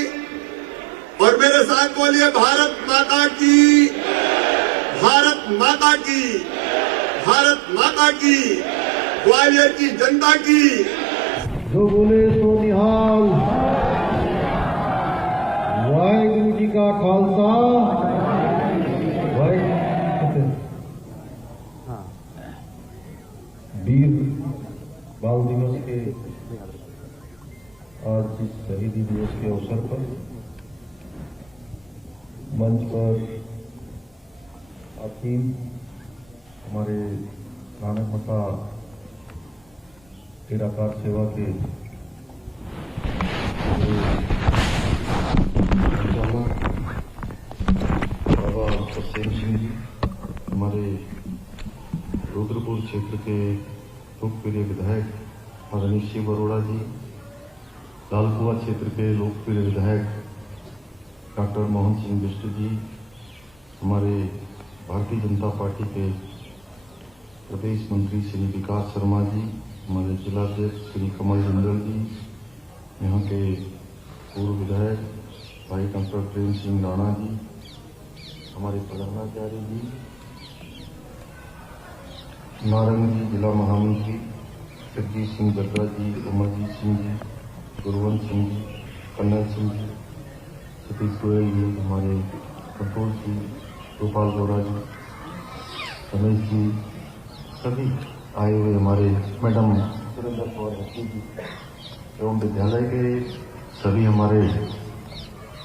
और मेरे साथ बोलिए भारत माता की, भारत माता की, भारत माता की, ग्वालियर की जनता की। जो बोले सो निहाल। वाहिगुरु जी का खालसा, वीर बाल दिवस के आज इस शहीदी दिवस के अवसर पर मंच पर आतीम हमारे राणापता निराकार सेवा के बाबा सत्येंद्र सिंह जी, हमारे रुद्रपुर क्षेत्र के लोकप्रिय विधायक आदरणीय शिव अरोड़ा जी, लालकुआ क्षेत्र के लोकप्रिय विधायक डॉक्टर मोहन सिंह बिष्ट जी, हमारे भारतीय जनता पार्टी के प्रदेश मंत्री श्री विकास शर्मा जी, हमारे जिलाध्यक्ष श्री कमल जिंदल जी, यहाँ के पूर्व विधायक भाई डॉक्टर प्रेम सिंह राणा जी, हमारे प्रधानाचार्य जी, नारंग जी जिला महामंत्री जगदीश सिंह जग्गा जी, अमरजीत सिंह जी, गुरवंत सिंह जी, कन्नल सिंह जी, सतीश गोयल जी, हमारे कंट्रोल जी, गोपाल गौरा जी, रमेश जी, सभी आए हुए हमारे मैडम सुरेंद्र कौर भट्टी जी एवं विद्यालय के सभी हमारे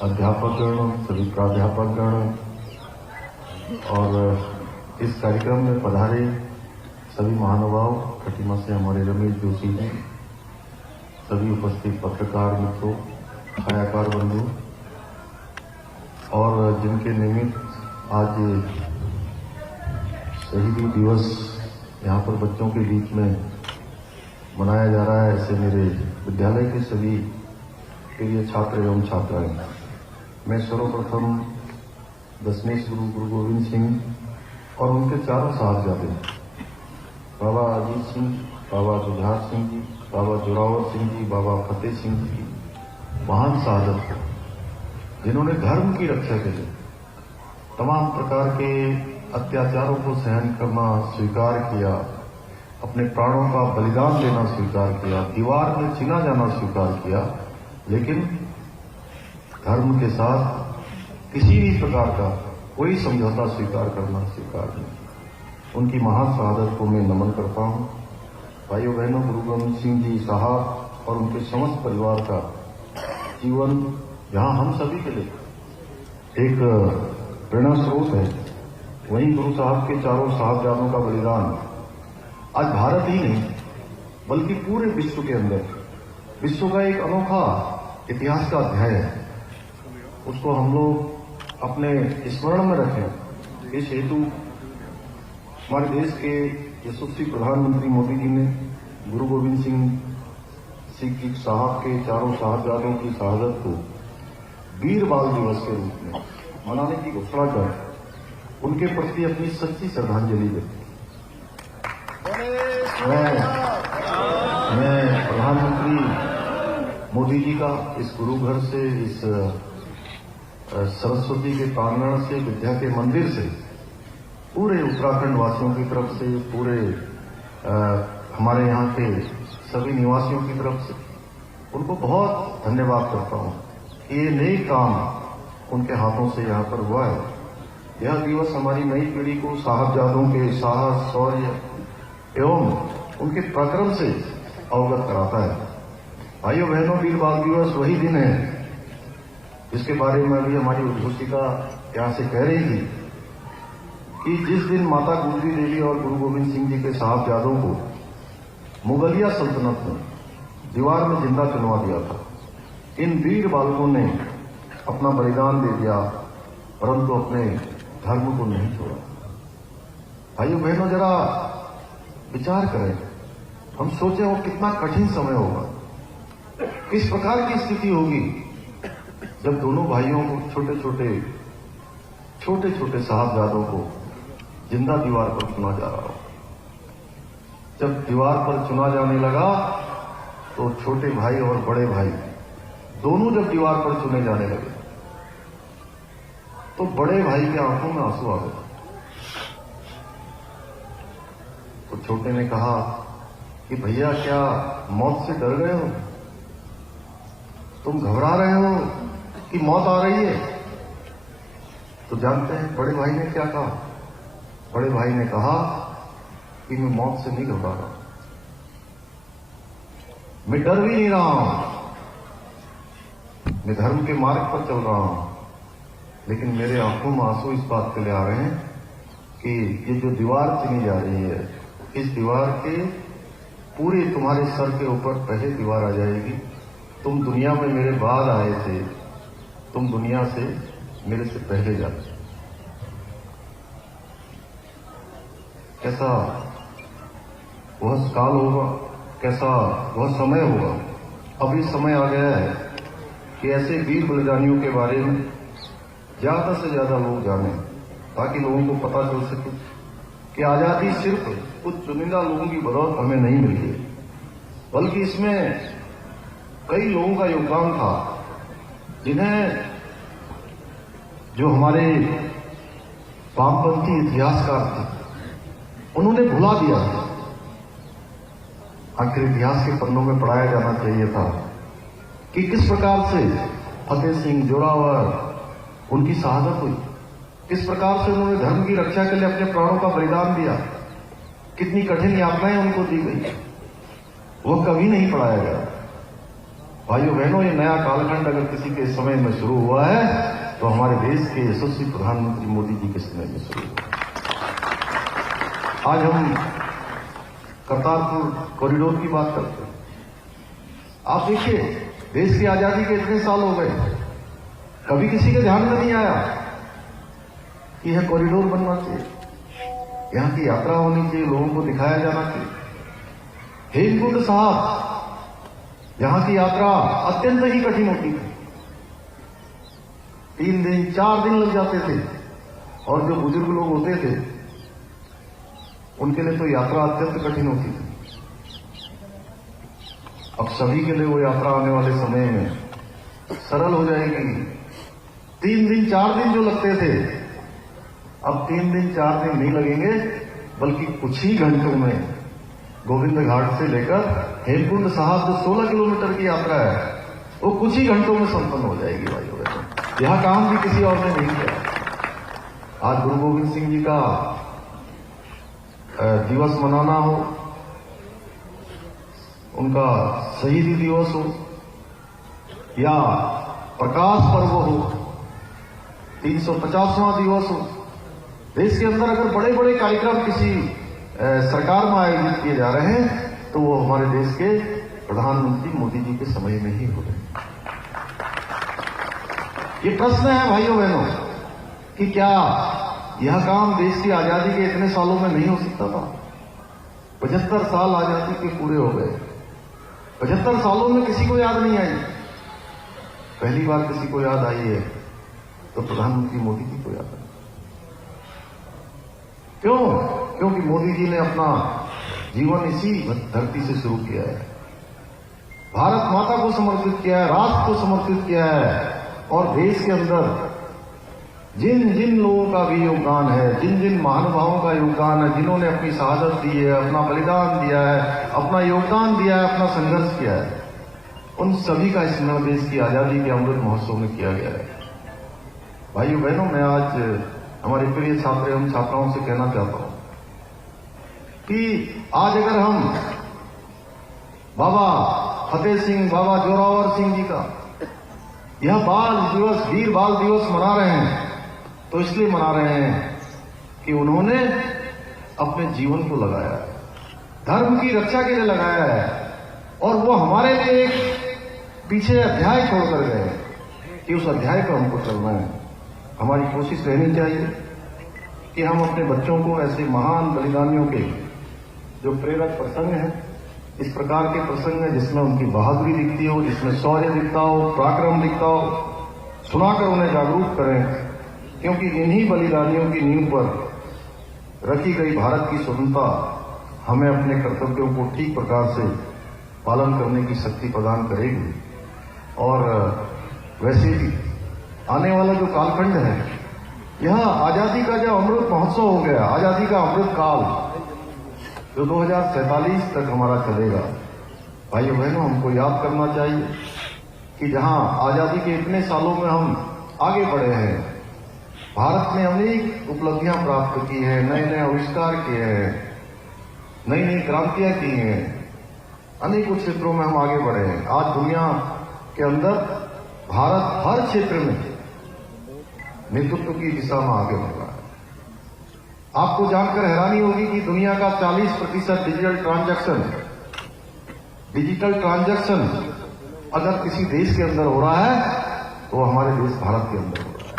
अध्यापकगण, सभी प्राध्यापकगण और इस कार्यक्रम में पधारे सभी महानुभाव, खटीमा से हमारे रमेश जोशी जी, सभी उपस्थित पत्रकार मित्रों, छायाकार बंधु और जिनके निमित्त आज शहीदी दिवस यहाँ पर बच्चों के बीच में मनाया जा रहा है, ऐसे मेरे विद्यालय के सभी प्रिय छात्र एवं छात्राएं। मैं सर्वप्रथम दशमेश गुरु गोविंद सिंह और उनके चारों साहबजादे बाबा अजीत सिंह, बाबा जुझार सिंह जी, बाबा जोरावर सिंह जी, बाबा फतेह सिंह जी की महान शहादत को, जिन्होंने धर्म की रक्षा के लिए तमाम प्रकार के अत्याचारों को सहन करना स्वीकार किया, अपने प्राणों का बलिदान देना स्वीकार किया, दीवार में चिना जाना स्वीकार किया, लेकिन धर्म के साथ किसी भी प्रकार का कोई समझौता स्वीकार करना स्वीकार नहीं। उनकी महान शहादत को मैं नमन करता हूं। भाइयों बहनों, गुरु गोविंद सिंह जी साहब और उनके समस्त परिवार का जीवन जहां हम सभी के लिए एक प्रेरणा स्रोत है, वहीं गुरु साहब के चारों साहबजादों का बलिदान आज भारत ही नहीं बल्कि पूरे विश्व के अंदर विश्व का एक अनोखा इतिहास का अध्याय है। उसको हम लोग अपने स्मरण में रखें। इस हेतु हमारे देश के यशस्वी प्रधानमंत्री मोदी जी ने गुरु गोविंद सिंह जी साहब के चारों साहबजादों की शहादत को वीर बाल दिवस के रूप में मनाने की घोषणा कर उनके प्रति अपनी सच्ची श्रद्धांजलि देती। मैं प्रधानमंत्री मोदी जी का इस गुरु घर से, इस सरस्वती के प्रांगण से, विद्या के मंदिर से पूरे उत्तराखंड वासियों की तरफ से, पूरे हमारे यहाँ के सभी निवासियों की तरफ से उनको बहुत धन्यवाद करता हूँ कि ये नए काम उनके हाथों से यहाँ पर हुआ है। यह दिवस हमारी नई पीढ़ी को साहबजादों के साहस, शौर्य एवं उनके पराक्रम से अवगत कराता है। भाइयों बहनों, वीर बाल दिवस वही दिन है जिसके बारे में अभी हमारी उद्घोषिका यहाँ से कह रही थी कि जिस दिन माता गुजरी देवी और गुरु गोविंद सिंह जी के साहबजादों को मुगलिया सल्तनत ने दीवार में जिंदा चुनवा दिया था, इन वीर बालकों ने अपना बलिदान दे दिया, परंतु अपने धर्म को नहीं छोड़ा। भाइयों बहनों, जरा विचार करें, हम सोचें वो कितना कठिन समय होगा, किस प्रकार की स्थिति होगी जब दोनों भाइयों को छोटे छोटे साहबजादों को जिंदा दीवार पर चुना जा रहा हो। जब दीवार पर चुना जाने लगा तो छोटे भाई और बड़े भाई दोनों जब दीवार पर चुने जाने लगे तो बड़े भाई के आंखों में आंसू आ गए। तो छोटे ने कहा कि भैया, क्या मौत से डर गए हो? तुम घबरा रहे हो कि मौत आ रही है? तो जानते हैं बड़े भाई ने क्या कहा? बड़े भाई ने कहा कि मैं मौत से नहीं घबरा रहा, मैं डर भी नहीं रहा हूं, मैं धर्म के मार्ग पर चल रहा हूं, लेकिन मेरे आंखों में आंसू इस बात के लिए आ रहे हैं कि ये जो दीवार चुनी जा रही है, इस दीवार के पूरे तुम्हारे सर के ऊपर पहले दीवार आ जाएगी। तुम दुनिया में मेरे बाद आए थे, तुम दुनिया से मेरे से पहले जाते। कैसा वह काल होगा, कैसा वह समय होगा। अब ये समय आ गया है कि ऐसे वीर बलिदानियों के बारे में ज्यादा से ज्यादा लोग जाने, ताकि लोगों को पता चल सके कि आजादी सिर्फ कुछ चुनिंदा लोगों की बदौलत हमें नहीं मिली है, बल्कि इसमें कई लोगों का योगदान था, जिन्हें जो हमारे वामपंथी इतिहासकार थे उन्होंने भुला दिया। आखिर इतिहास के पन्नों में पढ़ाया जाना चाहिए था कि किस प्रकार से फतेह सिंह, जोरावर उनकी शहादत हुई, किस प्रकार से उन्होंने धर्म की रक्षा के लिए अपने प्राणों का बलिदान दिया, कितनी कठिन यातनाएं उनको दी गई, वह कभी नहीं पढ़ाया गया। भाइयों बहनों, ये नया कालखंड अगर किसी के समय में शुरू हुआ है तो हमारे देश के यशस्वी प्रधानमंत्री मोदी जी के समय में शुरू हुआ। आज हम करतारपुर कॉरिडोर की बात करते हैं। आप देखिए, देश की आजादी के इतने साल हो गए, कभी किसी के ध्यान में नहीं आया कि यह कॉरिडोर बनना चाहिए, यहां की यात्रा होनी चाहिए, लोगों को दिखाया जाना चाहिए। हेमकुंड साहब, यहां की यात्रा अत्यंत ही कठिन होती थी, 3 दिन 4 दिन लग जाते थे, और जो बुजुर्ग लोग होते थे उनके लिए तो यात्रा अत्यंत कठिन होती थी। अब सभी के लिए वो यात्रा आने वाले समय में सरल हो जाएगी। 3 दिन 4 दिन जो लगते थे, अब 3 दिन 4 दिन नहीं लगेंगे, बल्कि कुछ ही घंटों में गोविंद घाट से लेकर हेमकुंड साहब जो 16 किलोमीटर की यात्रा है वो कुछ ही घंटों में संपन्न हो जाएगी भाइयों बहनों। यह काम भी किसी और ने नहीं किया। आज गुरु गोविंद सिंह जी का दिवस मनाना हो, उनका शहीदी दिवस हो या प्रकाश पर्व हो, 350वां दिवस हो, देश के अंदर अगर बड़े बड़े कार्यक्रम किसी सरकार में आयोजित किए जा रहे हैं तो वो हमारे देश के प्रधानमंत्री मोदी जी के समय में ही हो रहे हैं। ये प्रश्न है भाइयों बहनों कि क्या यह काम देश की आजादी के इतने सालों में नहीं हो सकता था? 75 साल आजादी के पूरे हो गए, 75 सालों में किसी को याद नहीं आई। पहली बार किसी को याद आई है तो प्रधानमंत्री मोदी जी को याद आई। क्यों? क्योंकि मोदी जी ने अपना जीवन इसी धरती से शुरू किया है, भारत माता को समर्पित किया है, राष्ट्र को समर्पित किया है। और देश के अंदर जिन जिन लोगों का भी योगदान है, जिन जिन महानुभावों का योगदान है, जिन्होंने अपनी शहादत दी है, अपना बलिदान दिया है, अपना योगदान दिया है, अपना संघर्ष किया है, उन सभी का स्मरण देश की आजादी के अमृत महोत्सव में किया गया है। भाइयों बहनों, मैं आज हमारे प्रिय छात्र एवं छात्राओं से कहना चाहता हूं कि आज अगर हम बाबा फतेह सिंह, बाबा जोरावर सिंह जी का यह बाल दिवस, वीर बाल दिवस मना रहे हैं तो इसलिए मना रहे हैं कि उन्होंने अपने जीवन को लगाया है, धर्म की रक्षा के लिए लगाया है। और वो हमारे लिए एक पीछे अध्याय छोड़कर गए कि उस अध्याय पर हमको चलना है। हमारी कोशिश रहनी चाहिए कि हम अपने बच्चों को ऐसे महान बलिदानियों के जो प्रेरक प्रसंग हैं, इस प्रकार के प्रसंग हैं जिसमें उनकी बहादुरी दिखती हो, जिसमें शौर्य दिखता हो, पराक्रम दिखता हो, सुनाकर उन्हें जागरूक करें। क्योंकि इन्हीं बलिदानियों की नींव पर रखी गई भारत की स्वतंत्रता हमें अपने कर्तव्यों को ठीक प्रकार से पालन करने की शक्ति प्रदान करेगी। और वैसे भी आने वाला जो कालखंड है, यह आजादी का जो अमृत महोत्सव हो गया, आजादी का अमृत काल जो 2047 तक हमारा चलेगा, भाइयों बहनों, हमको याद करना चाहिए कि जहां आजादी के इतने सालों में हम आगे बढ़े हैं, भारत ने अनेक उपलब्धियां प्राप्त की है, नए नए आविष्कार किए हैं, नई नई क्रांतियां की हैं, अनेकों क्षेत्रों में हम आगे बढ़े हैं। आज दुनिया के अंदर भारत हर क्षेत्र में नेतृत्व की दिशा में आगे बढ़ रहा है। आपको जानकर हैरानी होगी कि दुनिया का 40% डिजिटल ट्रांजैक्शन अगर किसी देश के अंदर हो रहा है तो हमारे देश भारत के अंदर हो रहा है।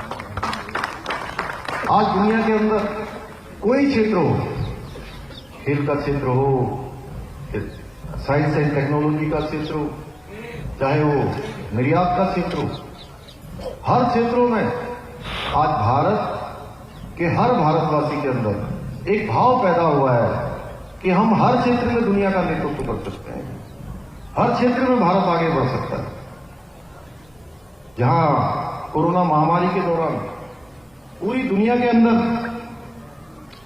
आज दुनिया के अंदर कोई क्षेत्र हो, खेल का क्षेत्र हो, साइंस एंड टेक्नोलॉजी का क्षेत्र हो, चाहे वो निर्यात का क्षेत्र हो, हर क्षेत्रों में आज भारत के हर भारतवासी के अंदर एक भाव पैदा हुआ है कि हम हर क्षेत्र में दुनिया का नेतृत्व कर सकते हैं, हर क्षेत्र में भारत आगे बढ़ सकता है। जहां कोरोना महामारी के दौरान पूरी दुनिया के अंदर,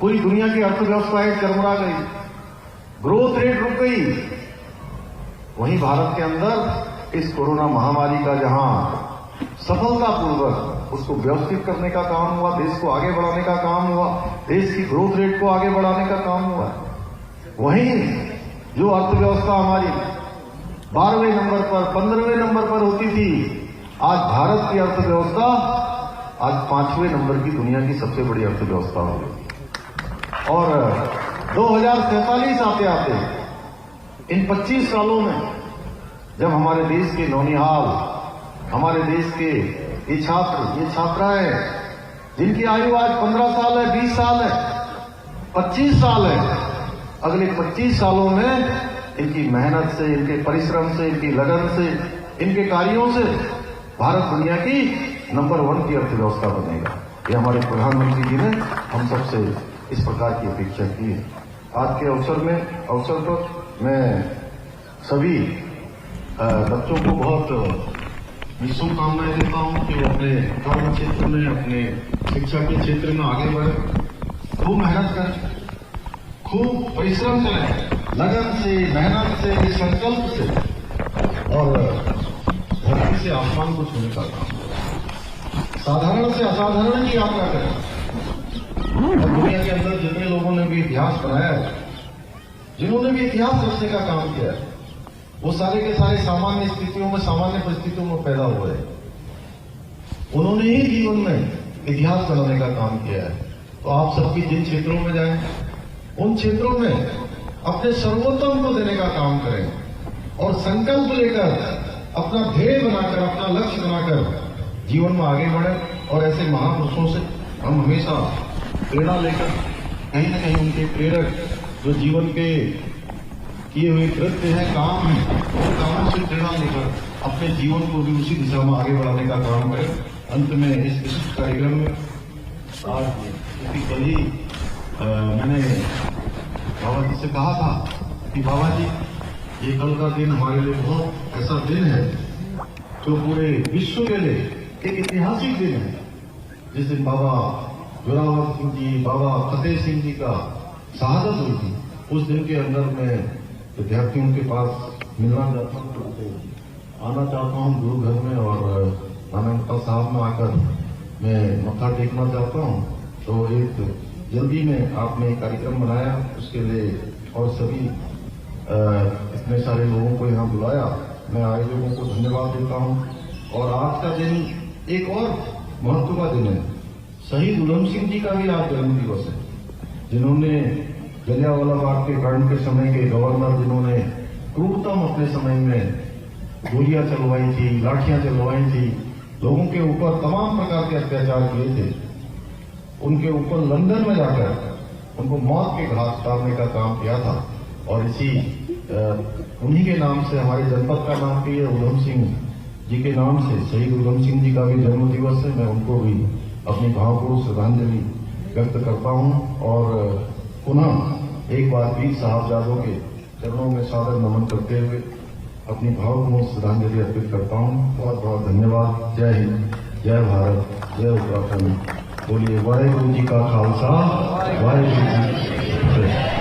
पूरी दुनिया की अर्थव्यवस्थाएं चरमरा गई, ग्रोथ रेट रुक गई, वहीं भारत के अंदर इस कोरोना महामारी का जहां सफलतापूर्वक उसको व्यवस्थित करने का काम हुआ, देश को आगे बढ़ाने का काम हुआ, देश की ग्रोथ रेट को आगे बढ़ाने का काम हुआ, वहीं जो अर्थव्यवस्था हमारी 12वें नंबर पर, 15वें नंबर पर होती थी, आज भारत की अर्थव्यवस्था आज 5वें नंबर की दुनिया की सबसे बड़ी अर्थव्यवस्था हो गई। और 2047 आते आते इन 25 सालों में जब हमारे देश के नौनिहाल, हमारे देश के ये छात्र, ये छात्राएं जिनकी आयु आज 15 साल है, 20 साल है, 25 साल है, अगले 25 सालों में इनकी मेहनत से, इनके परिश्रम से, इनकी लगन से, इनके कार्यों से भारत दुनिया की नंबर 1 की अर्थव्यवस्था बनेगा। ये हमारे प्रधानमंत्री जी ने हम सबसे इस प्रकार की अपेक्षा की है। आज के अवसर पर मैं सभी बच्चों को बहुत शुभकामनाएं देता हूं कि वो अपने कर्म क्षेत्र में, अपने शिक्षा के क्षेत्र में आगे बढ़े, खूब मेहनत करें, खूब परिश्रम करें, लगन से, मेहनत से, संकल्प से और धरती से आसमान को छूने का काम, साधारण से असाधारण की यात्रा करें। और दुनिया के अंदर जितने लोगों ने भी इतिहास बनाया है, जिन्होंने भी इतिहास रचने का काम किया है, वो सारे के सारे सामान्य स्थितियों में, सामान्य परिस्थितियों में पैदा हुए। उन्होंने ही जीवन में इतिहास बनाने का काम किया है। तो आप सबकी जिन क्षेत्रों में जाएं, उन क्षेत्रों में अपने सर्वोत्तम को देने का काम करें और संकल्प लेकर अपना ध्येय बनाकर, अपना लक्ष्य बनाकर जीवन में आगे बढ़े। और ऐसे महापुरुषों से हम हमेशा प्रेरणा लेकर, कहीं न कहीं उनके प्रेरक जो जीवन के किए हुए कृत्य हैं, काम हैं, उन कामों से प्रेरणा लेकर अपने जीवन को भी उसी दिशा में आगे बढ़ाने का काम करें। अंत में इस विशिष्ट कार्यक्रम में आज क्योंकि कल ही मैंने बाबा जी से कहा था कि बाबा जी, ये कल का दिन हमारे लिए बहुत ऐसा दिन है जो पूरे विश्व के लिए एक ऐतिहासिक दिन है। जिस दिन बाबा जोरावर सिंह जी, बाबा फतेह सिंह जी का शहादत हुई थी, उस दिन के अंदर मैं विद्यार्थियों के पास मिलना चाहता हूँ, आना चाहता हूँ गुरु घर में और नानकता साहब में आकर मैं मत्था टेकना चाहता हूँ। तो एक जल्दी में आपने एक कार्यक्रम बनाया, उसके लिए और सभी इतने सारे लोगों को यहाँ बुलाया, मैं आयोजकों को धन्यवाद देता हूँ। और आज का दिन एक और महत्व का दिन है। शहीद उधम सिंह जी का भी आज जन्म दिवस है, जिन्होंने जलियांवाला बाग के कांड के समय के गवर्नर, जिन्होंने क्रूरतम अपने समय में गोलियां चलवाई थी, लाठियां चलवाई थी, लोगों के ऊपर तमाम प्रकार के अत्याचार किए थे, उनके ऊपर लंदन में जाकर उनको मौत के घाट उतारने का काम किया था। और इसी उन्हीं के नाम से हमारे जनपद का नाम भी है, उधम सिंह जी के नाम से शहीद उधम सिंह जी का भी जन्म दिवस है। मैं उनको भी अपनी भावपूर्ण श्रद्धांजलि व्यक्त करता हूँ और पुनः एक बार वीर साहबजादों के चरणों में सादर नमन करते हुए अपनी भावपूर्ण श्रद्धांजलि अर्पित करता हूँ। बहुत बहुत धन्यवाद। जय हिंद, जय भारत, जय उत्तराखंड। बोलिए वाहेगुरु जी का खालसा, वाहेगुरु जी की फतेह।